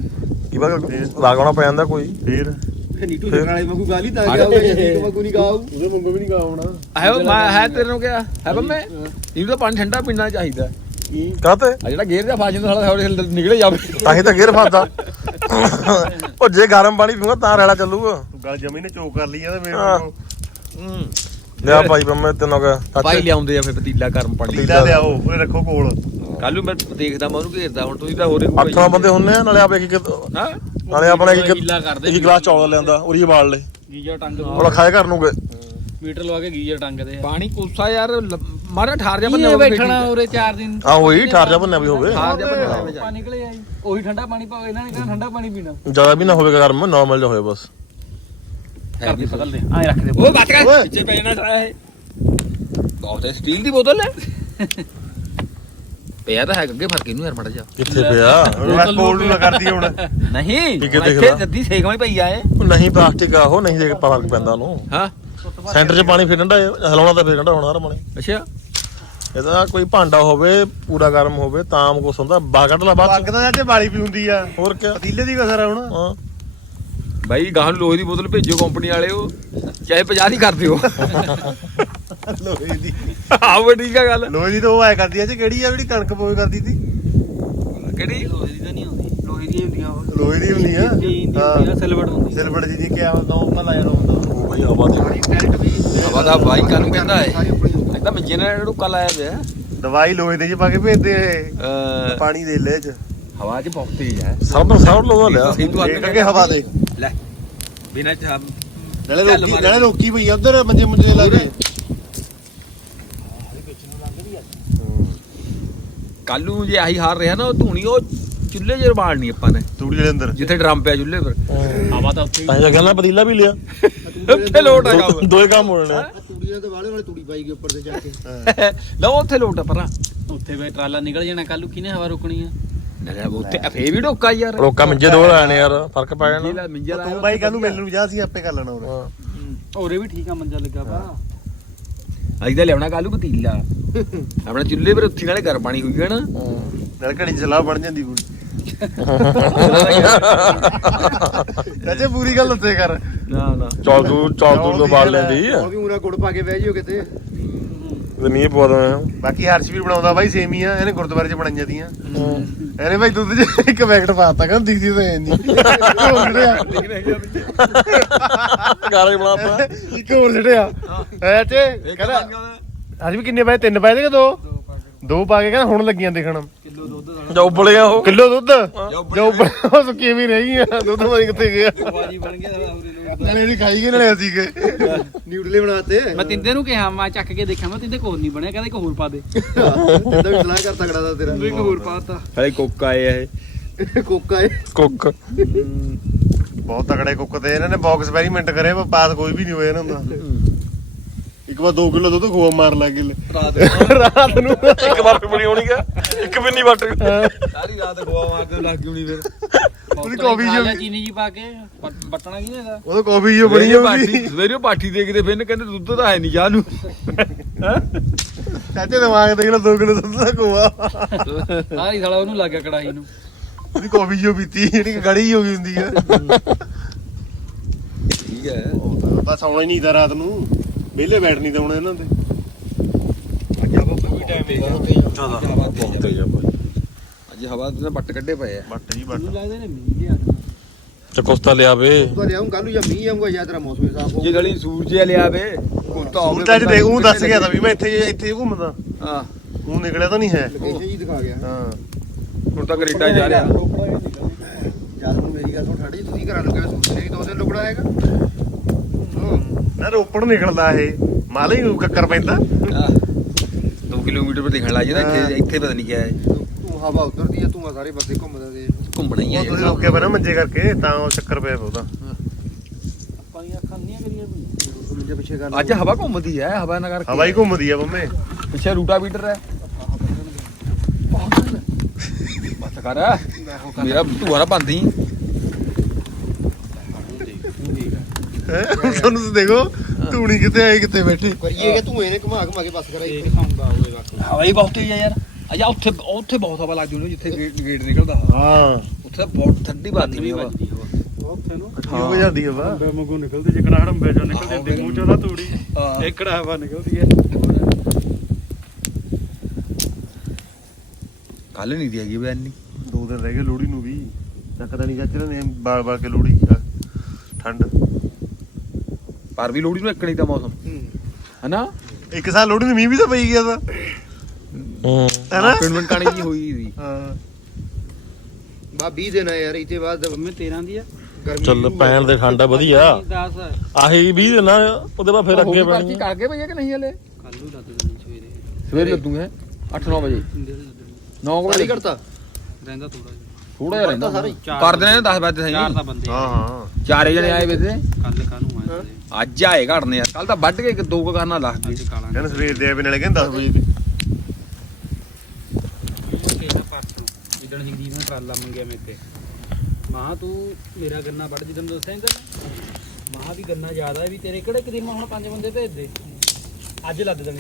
ਕੀ ਪਤਾ ਲਾਗਾਉਣਾ ਪੈ ਜਾਂਦਾ ਕੋਈ? ਫੇਰ? ਨੀਟੂ ਜਗਣ ਵਾਲੇ ਵਾਂਗੂ ਗਾਲੀ ਤਾਂ ਗਿਆ ਠੀਕ ਵਾਂਗੂ ਨਹੀਂ ਗਾਉ ਉਹਦੇ ਮੰਗੋ ਵੀ ਨਹੀਂ ਗਾਉਣਾ ਹੈ ਉਹ ਮੈਂ ਹੈ ਤੇਰੇ ਨੂੰ ਕਿਹਾ। ਹੈ ਬੰਮੇ ਇਹਨੂੰ ਤਾਂ ਪਾਣੀ ਠੰਡਾ ਪੀਣਾ ਚਾਹੀਦਾ ਕਾਤੇ ਆ ਜਿਹੜਾ ਗੇਰ ਦਾ ਫਾਜਨ ਸਾਲਾ ਹੌਲੇ ਹੌਲੇ ਨਿਕਲੇ ਜਾਵੇ। ਤਾਂ ਹੀ ਤਾਂ ਗੇਰ ਫਾਦਾ ਉਹ ਜੇ ਗਰਮ ਪਾਣੀ ਪੀਊਗਾ ਤਾਂ ਰੈਲਾ ਚੱਲੂਗਾ। ਤੂੰ ਗੱਲ ਜਮੀ ਨੇ ਚੋਕ ਕਰ ਲਈ ਆ ਤੇ ਮੇਰੇ ਹਾਂ। ਲਿਆ ਭਾਈ ਬੰਮੇ ਤੈਨੂੰ ਕਹ ਭਾਈ ਲਿਆਉਂਦੇ ਆ ਫੇ ਪਤੀਲਾ ਗਰਮ ਪਾਣੀ ਪੀਲਾ ਲਿਆਓ ਉਹਨੇ ਰੱਖੋ ਕੋਲ। ਕੱਲ ਨੂੰ ਮੈਂ ਦੇਖਦਾ ਮੈਂ ਉਹਨੂੰ ਘੇਰਦਾ ਹੁਣ ਤੁਸੀਂ ਤਾਂ ਹੋਰੇ ਅੱਠ ਬੰਦੇ ਹੁੰਨੇ ਆ ਨਾਲੇ ਆਪੇ ਕੀ ਹਾਂ? ਨਾਲੇ ਆਪਣਾ ਇੱਕ ਇੱਕ ਗਲਾਸ ਚੌਲ ਲਿਆਂਦਾ ਉਰੀ ਉਬਾਲ ਲੈ। ਗੀਜਰ ਟੰਗ ਉਹ ਖਾਏ ਘਰ ਨੂੰ ਗਏ। ਮੀਟਰ ਲਵਾ ਕੇ ਗੀਜਰ ਟੰਗਦੇ ਆ। ਪਾਣੀ ਕੋਸਾ ਯਾਰ ਮਾਰਾ ਠਾਰ ਜਾ ਬੰਦੇ ਇਹ ਬੈਠਣਾ ਉਰੇ 4 ਦਿਨ। ਆ ਉਹੀ ਠਾਰ ਜਾ ਬੰਨਿਆ ਵੀ ਹੋਵੇ। ਠਾਰ ਜਾ ਬੰਦੇ ਪਾਣੀ ਨਿਕਲੇ ਆਈ ਉਹੀ ਠੰਡਾ ਪਾਣੀ ਪਾਓ ਇਹਨਾਂ ਨੇ ਕਿਹਾ ਠੰਡਾ ਪਾਣੀ ਪੀਣਾ। ਜ਼ਿਆਦਾ ਵੀ ਨਾ ਹੋਵੇ ਗਰਮ ਨਾਰਮਲ ਜਿਹਾ ਹੋਵੇ ਬਸ। ਹੈ ਨਹੀਂ ਬਦਲਦੇ ਆਂ ਰੱਖ ਦੇ ਉਹ ਬਾਤ ਕਰ ਓਏ। ਪਿੱਛੇ ਪੈ ਜਾਣਾ ਸਾਰਾ ਇਹ। ਬਹੁਤ ਹੈ ਸਟੀਲ ਦੀ ਬੋਤਲ ਹੈ? ਪਿਆ ਤਾਂ ਹੈ ਅੱਗੇ ਫ਼ਰਕ ਇਹਨੂੰ ਯਾਰ ਮੜ ਜਾ ਕਿੱਥੇ ਪਿਆ? ਮੈਂ ਕੋਲ ਨੂੰ ਨਾ ਕਰਦੀ ਹੁਣ। ਨਹੀਂ ਪੀ ਕੇ ਹੁਣ ਦੇਖ ਇੱਥੇ ਲਾ। ਜੱਦੀ ਸੇਕਵੇਂ ਪਈ ਆ ਇਹ। ਉਹ ਨਹੀਂ ਪਲਾਸਟਿਕ ਆ ਉਹ ਨਹੀਂ ਦੇ ਫ਼ਰਕ ਪੈਂਦਾ ਉਹਨੂੰ। ਹਾਂ। ਸੈਂਟਰ 'ਚ ਪਾਣੀ ਫਿਰ ਠੰਡਾ ਹੈ, ਹਿਲਾਉਣਾ ਤਾਂ ਫਿਰ ਠੰਡਾ ਹੋਣਾ ਹਰ ਪਾਣੀ ਅੱਛਾ। ਇਹਦਾ ਕੋਈ ਭਾਂਡਾ ਹੋਵੇ ਪੂਰਾ ਗਰਮ ਹੋਵੇ ਤਾਂ ਹੁੰਦਾ ਲਾ ਬਾਅਦ 'ਚ। ਜੇ ਹੁੰਦੀ ਆ। ਹੋਰ ਕੀ ਪਤੀਲੇ ਦੀ ਕਸਰ ਆ ਹੁਣ। ਹਾਂ। ਬਾਈ ਗਾਹ ਨੂੰ ਲੋਹੇ ਦੀ ਬੋਤਲ ਭੇਜੋ ਕੰਪਨੀ ਵਾਲਿਓ ਚਾਹੇ 50 ਦੀ ਕਰ ਦਿਓ। ਲੋਹੇ ਦੀ। ਆਹ ਵੇ ਠੀਕ ਆ ਗੱਲ। ਲੋਹੇ ਦੀ ਤਾਂ ਉਹ ਆਇਆ ਕਰਦੀ ਆ ਜੀ ਕਿਹੜੀ ਆ ਜਿਹੜੀ ਕਣਕ ਪੋਏ ਕਰਦੀ ਸੀ? ਕਿਹੜੀ? ਲੋਹੇ ਦੀ ਤਾਂ ਨਹੀਂ ਆਉਂਦੀ। ਲੋਹੇ ਦੀ ਹੁੰਦੀਆਂ ਉਹ। ਲੋਹੇ ਦੀ ਹੁੰਦੀ ਆ ਸਿਲਵਰ ਹੁੰਦੀ ਸਿਲਵਰ ਜੀ ਦੀ ਕਿਆ ਹੁੰਦਾ ਉਹ ਭਲਾ ਜਾਣਾ ਹੁੰਦਾ ਉਹ ਬਈ ਹਵਾ ਦੇ ਟੈਂਟ ਵੀ। ਹਵਾ ਦਾ ਬਾਈ ਕਾਨੂੰ ਕਹਿੰਦਾ ਹੈ ਸਾਰੀ ਆਪਣੀ ਹੁੰਦੀ ਕਹਿੰਦਾ ਮੰਜੇ ਨਾਲ ਢੁੱਕਾ ਲਾਇਆ ਪਿਆ। ਦਵਾਈ ਲੋਹੇ ਦੇ ਚ ਪਾ ਕੇ ਭੇਜਦੇ ਇਹ। ਪਾਣੀ ਦੇ ਲੈ ਚ। ਹਵਾ 'ਚ ਬਹੁਤ ਤੇਜ਼ ਹੈ ਸਭ ਸਭ ਲੋਹਾ ਲਿਆ। ਇਹ ਕਰਕੇ ਹਵਾ ਦੇ। ਲੈ ਬਿਨਾਂ ਚਾਹ ਨਾਲੇ ਰੋਕੀ ਮਾਰੇ। ਨਾਲੇ ਰੋਕੀ ਪਈ ਆ ਉਧਰ ਮੰਜੇ ਮੁੰਜੇ ਲਾ ਕੇ। ਕੱਲ ਜੇ ਆਹੀ ਹਾਰ ਰਿਹਾ ਨਾ ਉਹ ਧੂਣੀ ਉਹ ਚੁੱਲ੍ਹੇ 'ਚ ਬਾੜਨੀ ਆਪਾਂ ਨੇ। ਤੂੜੀ ਦੇ ਅੰਦਰ। ਜਿੱਥੇ ਡਰਮ ਪਿਆ ਚੁੱਲ੍ਹੇ ਪਰ। ਹਵਾ ਤਾਂ ਉੱਥੇ ਤਾਂ ਗੱਲ ਨਾ ਪਤੀਲਾ ਵੀ ਲਿਆ। ਉੱਥੇ ਲੋਟ ਆ ਕੰਮ। ਦੋਏ ਕੰਮ ਹੋਣੇ ਨੇ। ਤੂੜੀਆਂ ਤੇ ਵਾਲੇ ਵਾਲੇ ਤੂੜੀ ਪਾਈ ਗਈ ਉੱਪਰ ਤੇ ਜਾ ਕੇ। ਲਓ ਉੱਥੇ ਲੋਟ ਆ ਪਰਾਂ। ਉੱਥੇ ਵੇ ਟਰਾਲਾ ਨਿਕਲ ਜਾਣਾ ਕੱਲ ਕਿਹਨੇ ਹਵਾ ਰੋਕਣੀ ਆ? ਫੇ ਵੀ ਢੋਕਾ ਯਾਰ। ਰੋਕਾ ਮੰਜੇ ਦੋ ਆਏ ਨੇ ਯਾਰ ਫ਼ਰਕ ਪੈ ਜਾਣਾ। ਜਿਹੜਾ ਮਿੰਜਾ ਤੂੰ ਬਾਈ ਕੱਲ ਨੂੰ ਮਿਲਣ ਨੂੰ ਜਾ ਸੀ ਆਪੇ ਕਰ ਲੈਣਾ ਉਹ ਹਾਂ। ਹੋਰੇ ਵੀ ਠੀਕ ਆ ਮੰਜਾ ਲੱਗਾ ਪਾ ਅੱਜ ਤਾਂ ਲਿਆਉਣਾ ਕੱਲ ਨੂੰ ਪਤੀਲਾ। ਆਪਣਾ ਚੁੱਲ੍ਹੇ ਪਰ ਉੱਥੀ ਨਾਲੇ ਗਰਮ ਪਾਣੀ ਹੋਈ ਨਾ। ਨਾਲ ਘੜੀ ਚ ਸਲਾਹ ਬਣ ਜਾਂਦੀ ਕੋਈ ਚਾਚੇ ਪੂਰੀ ਗੱਲ ਉੱਤੇ ਕਰ। ਨਾ ਨਾ। ਚੌਲ ਤੂੰ ਚੌਲ ਤੂੰ ਤੋਂ ਬਾਲ ਲੈਂਦੀ ਉਹ ਵੀ ਉਰਾ ਗੁੜ ਪਾ ਕੇ ਬਹਿ ਜਿਓ ਕਿਤੇ। ਤੇ ਨਹੀਂ ਪਵਾ ਦਵਾਂ ਬਾਕੀ ਹਰਸ਼ ਵੀ ਬਣਾਉਂਦਾ ਬਾਈ ਸੇਮੀਆਂ ਇਹਨੇ ਗੁਰਦੁਆਰੇ ਚ ਬਣਾਈਆਂ ਦੀਆਂ ਇਹਨੇ ਬਾਈ ਦੁੱਧ ਚ ਇੱਕ ਪੈਕਟ ਪਾਤਾ ਕਹਿੰਦਾ ਦਿਖਦੀ ਤਾਂ ਹੈ ਨਹੀਂ। ਹੋਰ ਲੜਿਆ ਗਾਰੇ ਬਣਾਤਾ ਇੱਕ ਹੋਰ ਲੜਿਆ ਐ ਤੇ ਕਹਿੰਦਾ ਅੱਜ ਵੀ ਕਿੰਨੇ ਪਾਏ? ਤਿੰਨ ਪਾਏ ਤੇ ਕਿ ਦੋ? ਦੋ ਪਾ ਕੇ। ਕਹਿੰਦਾ ਹੁਣ ਲੱਗੀਆਂ ਦੇਖਣ। ਕਿਲੋ ਦੁੱਧ ਜਾਂ ਉਬਲੇ ਆ ਉਹ। ਕਿਲੋ ਦੁੱਧ? ਜੋ ਉਹ ਸੁੱਕੀ ਵੀ ਰਹੀ ਆ ਦੁੱਧ ਪਤਾ ਕਿੱਥੇ ਗਿਆ। ਬਾਜੀ ਬਣ ਗਿਆ ਨਾਲੇ ਇਹਨੇ ਖਾਈ ਗਏ ਨਾਲੇ ਅਸੀਂ ਗਏ। ਨਿਊਡਲੇ ਬਣਾਤੇ। ਮੈਂ ਤਿੰਦੇ ਨੂੰ ਕਿਹਾ ਮੈਂ ਚੱਕ ਕੇ ਦੇਖਿਆ ਮੈਂ ਤਿੰਦੇ ਕੋਲ ਨਹੀਂ ਬਣਿਆ ਕਹਿੰਦਾ ਇੱਕ ਹੋਰ ਪਾ ਦੇ। ਤਿੰਦਾ ਵੀ ਸਲਾਹ ਕਰ ਤਕੜਾ ਦਾ ਤੇਰਾ। ਇੱਕ ਹੋਰ ਪਾਤਾ। ਹਲੇ ਕੋਕ ਆਏ ਆ ਇਹ। ਕੋਕਾ ਏ ਕੁੱਕ। ਬਹੁਤ ਤਕੜੇ ਕੁੱਕ ਤੇ ਇਹਨਾਂ ਨੇ ਬਾਕਸ ਐਕਸਪੈਰੀਮੈਂਟ ਕਰੇ ਪਰ ਪਾਸ ਕੋਈ ਵੀ ਨਹੀਂ ਹੋਇਆ ਇਹਨਾਂ ਦਾ। ਇੱਕ ਵਾਰ 2 ਕਿਲੋ ਦੁੱਧ ਖੋਆ ਮਾਰ ਲੱਗ ਗਏ ਰਾਤ ਰਾਤ ਨੂੰ। ਇੱਕ ਵਾਰ ਬਣੀ ਹੋਣੀ ਆ। ਇੱਕ ਵੀ ਨਹੀਂ ਵੱਟ ਸਾਰੀ ਰਾਤ ਖੋਆ ਮਾਰਦੇ ਲੱਗ ਗਈ ਹੁਣੀ ਫਿਰ। ਉਹਦੀ ਕਾਫੀ ਜੋ ਚੀਨੀ ਜੀ ਪਾ ਕੇ ਪੱਟ- ਪੱਟਣਾ ਕਿਹਨੇ ਦਾ ਉਹ ਕਾਫੀ ਜੋ ਬਣੀ ਹੋਈ ਸਵੇਰੇ ਉਹ ਪਾਠੀ ਦੇਖਦੇ ਫਿਰ ਇਹਨੇ ਕਹਿੰਦੇ ਦੁੱਧ ਤਾਂ ਹੈ ਨਹੀਂ ਚਾਹ ਨੂੰ। ਚਾਚੇ ਦਿਮਾਗ ਦੇਖ ਲੈ 2 ਕਿਲੋ ਦੁੱਧ ਦਾ ਖੋਆ ਸਾਰੀ ਸਾਲਾ ਉਹਨੂੰ ਲੱਗ ਗਿਆ ਕੜਾਈ ਨੂੰ। ਉਹਦੀ ਕਾਫੀ ਜੋ ਪੀਤੀ ਜਿਹੜੀ ਗੜੀ ਹੋ ਗਈ ਹੁੰਦੀ ਆ। ਠੀਕ ਹੈ। ਬਸ ਆਉਣਾ ਹੀ ਨਹੀਂ ਤਾਂ ਰਾਤ ਨੂੰ। ਵਿਹਲੇ ਬੈਠ ਨਹੀਂ ਤਾਂ ਹੁਣ ਇਹਨਾਂ ਦੇ। ਬਹੁਤ ਤੇਜ਼ ਆ ਭਾਈ ਅੱਜ ਹਵਾ ਦੇ ਬੱਟ ਕੱਢੇ ਪਏ ਆ। ਬੱਟ ਜੀ ਬੱਟ। ਲੱਗਦੇ ਨੇ ਮੀਂਹ ਲਿਆ ਤੇ ਕੋਸਤਾ ਲਿਆ ਵੇ ਤਾਂ ਲਿਆਉਂ ਕੱਲ ਜਾਂ ਮੀਂਹ ਆਊਗਾ ਜਾਂ ਤੇਰਾ ਮੌਸਮ ਸਾਫ਼ ਜੇ ਗਲੀ ਸੂਰਜ ਆ ਲਿਆ ਵੇ ਕੁੱਤਾ ਹੋਵੇ ਸੂਰਜ ਅੱਜ ਦੇਖ ਉਹ ਦੱਸ ਗਿਆ ਤਾਂ ਵੀ ਮੈਂ ਇੱਥੇ ਇੱਥੇ ਘੁੰਮਦਾ। ਹਾਂ। ਉਹ ਨਿਕਲਿਆ ਤਾਂ ਨਹੀਂ ਹੈ। ਲੋਕੇਸ਼ਨ ਜੀ ਦਿਖਾ ਗਿਆ। ਹਾਂ। ਹੁਣ ਤਾਂ ਕੈਨੇਡਾ ਜਾ ਰਿਹਾ। ਜਦ ਨੂੰ ਮੇਰੀ ਗੱਲ ਸੁਣ ਜੀ ਤੁਸੀਂ ਘਰਾਂ ਲੱਗਾ ਸੋਚ ਰਹੇ ਦੋ ਦਿਨ ਲੁਕੜਾ ਹੈਗਾ। ਨਾ ਰੋਪੜ ਨਿਕਲਦਾ ਇਹ। ਮਾਲੇ ਹੀ ਕੱਕਰ ਪੈਂਦਾ। 2 ਕਿਲੋਮੀਟਰ ਪਰ ਦਿਖਣ ਲੱਗ ਜਾਂਦਾ ਇੱਥੇ ਇੱਥੇ ਪਤਾ ਨਹੀਂ ਕਿਆ ਹੈ। ਤੂੰ ਹਵਾ ਉਧਰ ਦੀ ਹੈ ਤੂੰ ਸਾਰੇ ਪਾਸੇ ਘੁੰਮਦਾ ਦੇ। ਘੁੰਮਣਾ ਹੀ ਉਹ ਹੈ ਤੁਸੀਂ ਰੋਕੇ ਪਏ ਨਾ ਮੰਜੇ ਕਰਕੇ ਤਾਂ ਉਹ ਚੱਕਰ ਪਿਆ ਉਹਦਾ ਆਪਾਂ ਦੀਆਂ ਅੱਖਾਂ ਨਹੀਂ ਕਰੀਆਂ ਵੀ ਦੂਜੇ ਪਿੱਛੇ ਗੱਲ ਅੱਜ ਹਵਾ ਘੁੰਮਦੀ ਹੈ ਹਵਾ ਨਾ ਕਰਕੇ। ਹਵਾਈ ਘੁੰਮਦੀ ਆ ਬੰਮੇ ਪਿੱਛੇ ਰੂਟਾ ਬੀਟਰ ਹੈ। ਬਸ ਕਰ। ਮੇਰਾ ਧੂਆ ਬੰਦੀ ਤੁਹਾਨੂੰ ਤਾਂ ਦੇਖੋ ਧੂਣੀ ਕਿੱਥੇ ਆਈ ਕਿੱਥੇ ਬੈਠੀ। ਕਰੀਏ ਕਿ ਤੂੰ ਇਹਨੇ ਘੁਮਾ ਘੁਮਾ ਕੇ ਬਸ ਕਰਾਈ। ਦੇਖ ਖਾਉਂਗਾ ਹੋਏਗਾ ਹਵਾ ਹੀ ਬਹੁਤ ਤੇਜ਼ ਹੈ ਯਾਰ। ਅਜਾ ਉੱਥੇ ਉੱਥੇ ਬਹੁਤ ਹਵਾ ਲੱਗਦੀ ਉਹਨੂੰ ਜਿੱਥੇ ਗੇਟ ਗੇਟ ਨਿਕਲਦਾ ਹਾਂ। ਉੱਥੇ ਬਹੁਤ ਠੰਡੀ ਬਾਤੀ ਨਹੀਂ ਹਵਾ। ਉੱਥੇ ਨੂੰ। ਹੋ ਜਾਂਦੀ ਆ ਵਾ ਹੰਬੇ ਵਾਂਗੂ ਨਿਕਲਦੀ ਜਿਕਣਾ ਹੜੰਬੇ ਚੋਂ ਨਿਕਲਦੀ ਹੁੰਦੀ ਮੂੰਹ ਚੋਂ ਨਾ ਤੂੜੀ ਏਕੜਾ ਹਵਾ ਨਿਕਲਦੀ ਹੈ ਕੱਲ ਨਹੀਂ ਦੀ ਹੈਗੀ ਬੈਨ ਨਹੀਂ ਦੋ ਦਿਨ ਰਹਿ ਗਏ ਲੋਹੜੀ ਨੂੰ ਵੀ। ਚੱਕਦਾ ਨਹੀਂ ਚਾਚੇ ਨੇ ਬਾਲ ਬਾਲ ਕੇ ਲੋਹੜੀ ਠੰਡ। ਪਰ ਵੀ ਲੋੜੀ ਨੂੰ ਇੱਕ ਨਹੀਂ ਤਾਂ ਮੌਸਮ। ਹਨਾ? ਇੱਕ ਸਾਲ ਲੋਹੜੀ ਨੂੰ ਮੀਂਹ ਵੀ ਤਾਂ ਪਈ ਗਿਆ ਤਾਂ। ਹੂੰ। ਹੈਨਾ? ਪਿੰਡ ਪਿੰਡ ਕਾਣੀ ਜੀ ਹੋਈ ਸੀ। ਹਾਂ। ਬਾ 20 ਦਿਨ ਆ ਯਾਰ ਇਤੇ ਬਾਅਦ ਮੈਂ 13 ਦੀ ਆ। ਗਰਮੀ ਚੱਲ ਪੈਣ ਦੇ ਠੰਡ ਆ। ਵਧੀਆ। 10 ਆਹੀ 20 ਦਿਨ ਆ ਉਹਦੇ ਬਾਅਦ ਫਿਰ ਅੱਗੇ ਪੈਣੀ। ਕਰ ਕੇ ਭਈਆ ਕਿ ਨਹੀਂ ਹਲੇ? ਕੱਲ ਨੂੰ ਲੱਦ ਦੇਣੀ ਸਵੇਰੇ। ਸਵੇਰ ਲੱਦੂ ਹੈ 8-9 ਵਜੇ। ਦਿੰਦੇ ਲੱਦਣੀ 9 ਸਾਰੀ ਵਜੇ। ਕਰਤਾ ਰਹਿੰਦਾ ਥੋੜਾ ਜਿਹਾ। ਥੋੜਾ ਜਿਹਾ ਰਹਿੰਦਾ। ਕਰ ਦੇਣੇ 10 ਵਜੇ ਸਹੀ। ਤਾਂ ਬੰਦੇ ਹਾਂ ਹਾਂ। ਚਾਰੇ ਜਣੇ ਆਏ ਵੇ ਤੇ ਕੱਲ ਕਾਨੂੰ ਅੱਜ ਆਏ ਘੜਨੇ ਯਾਰ ਕੱਲ ਤਾਂ ਵੱਢ ਕੇ ਇੱਕ ਦੋ ਕੁ ਕਰਨਾ ਲੱਗ ਗਏ ਕਹਿੰਦੇ ਸਵੇਰ ਦੇ ਆਵੇ ਨਾਲੇ ਕਹਿੰਦੇ 10 ਵਜੇ ਤੇ ਜਿੱਦਣ ਜਗਦੀਪ ਨੇ ਟਰਾਲਾ ਮੰਗਿਆ ਮੇਰੇ ਤੇ ਮਾਂ ਤੂੰ ਮੇਰਾ ਗੰਨਾ ਵੱਢ ਜਿੱਦਣ ਦੱਸਿਆ ਤੈਨੂੰ? ਮਾਂ ਵੀ ਗੰਨਾ ਜ਼ਿਆਦਾ ਹੈ ਵੀ ਤੇਰੇ ਕਿਹੜੇ ਦਿਨ ਮੈਂ ਹੁਣ ਪੰਜ ਬੰਦੇ ਭੇਜ ਦੇ ਅੱਜ ਲੱਦ ਦੇਣੀ।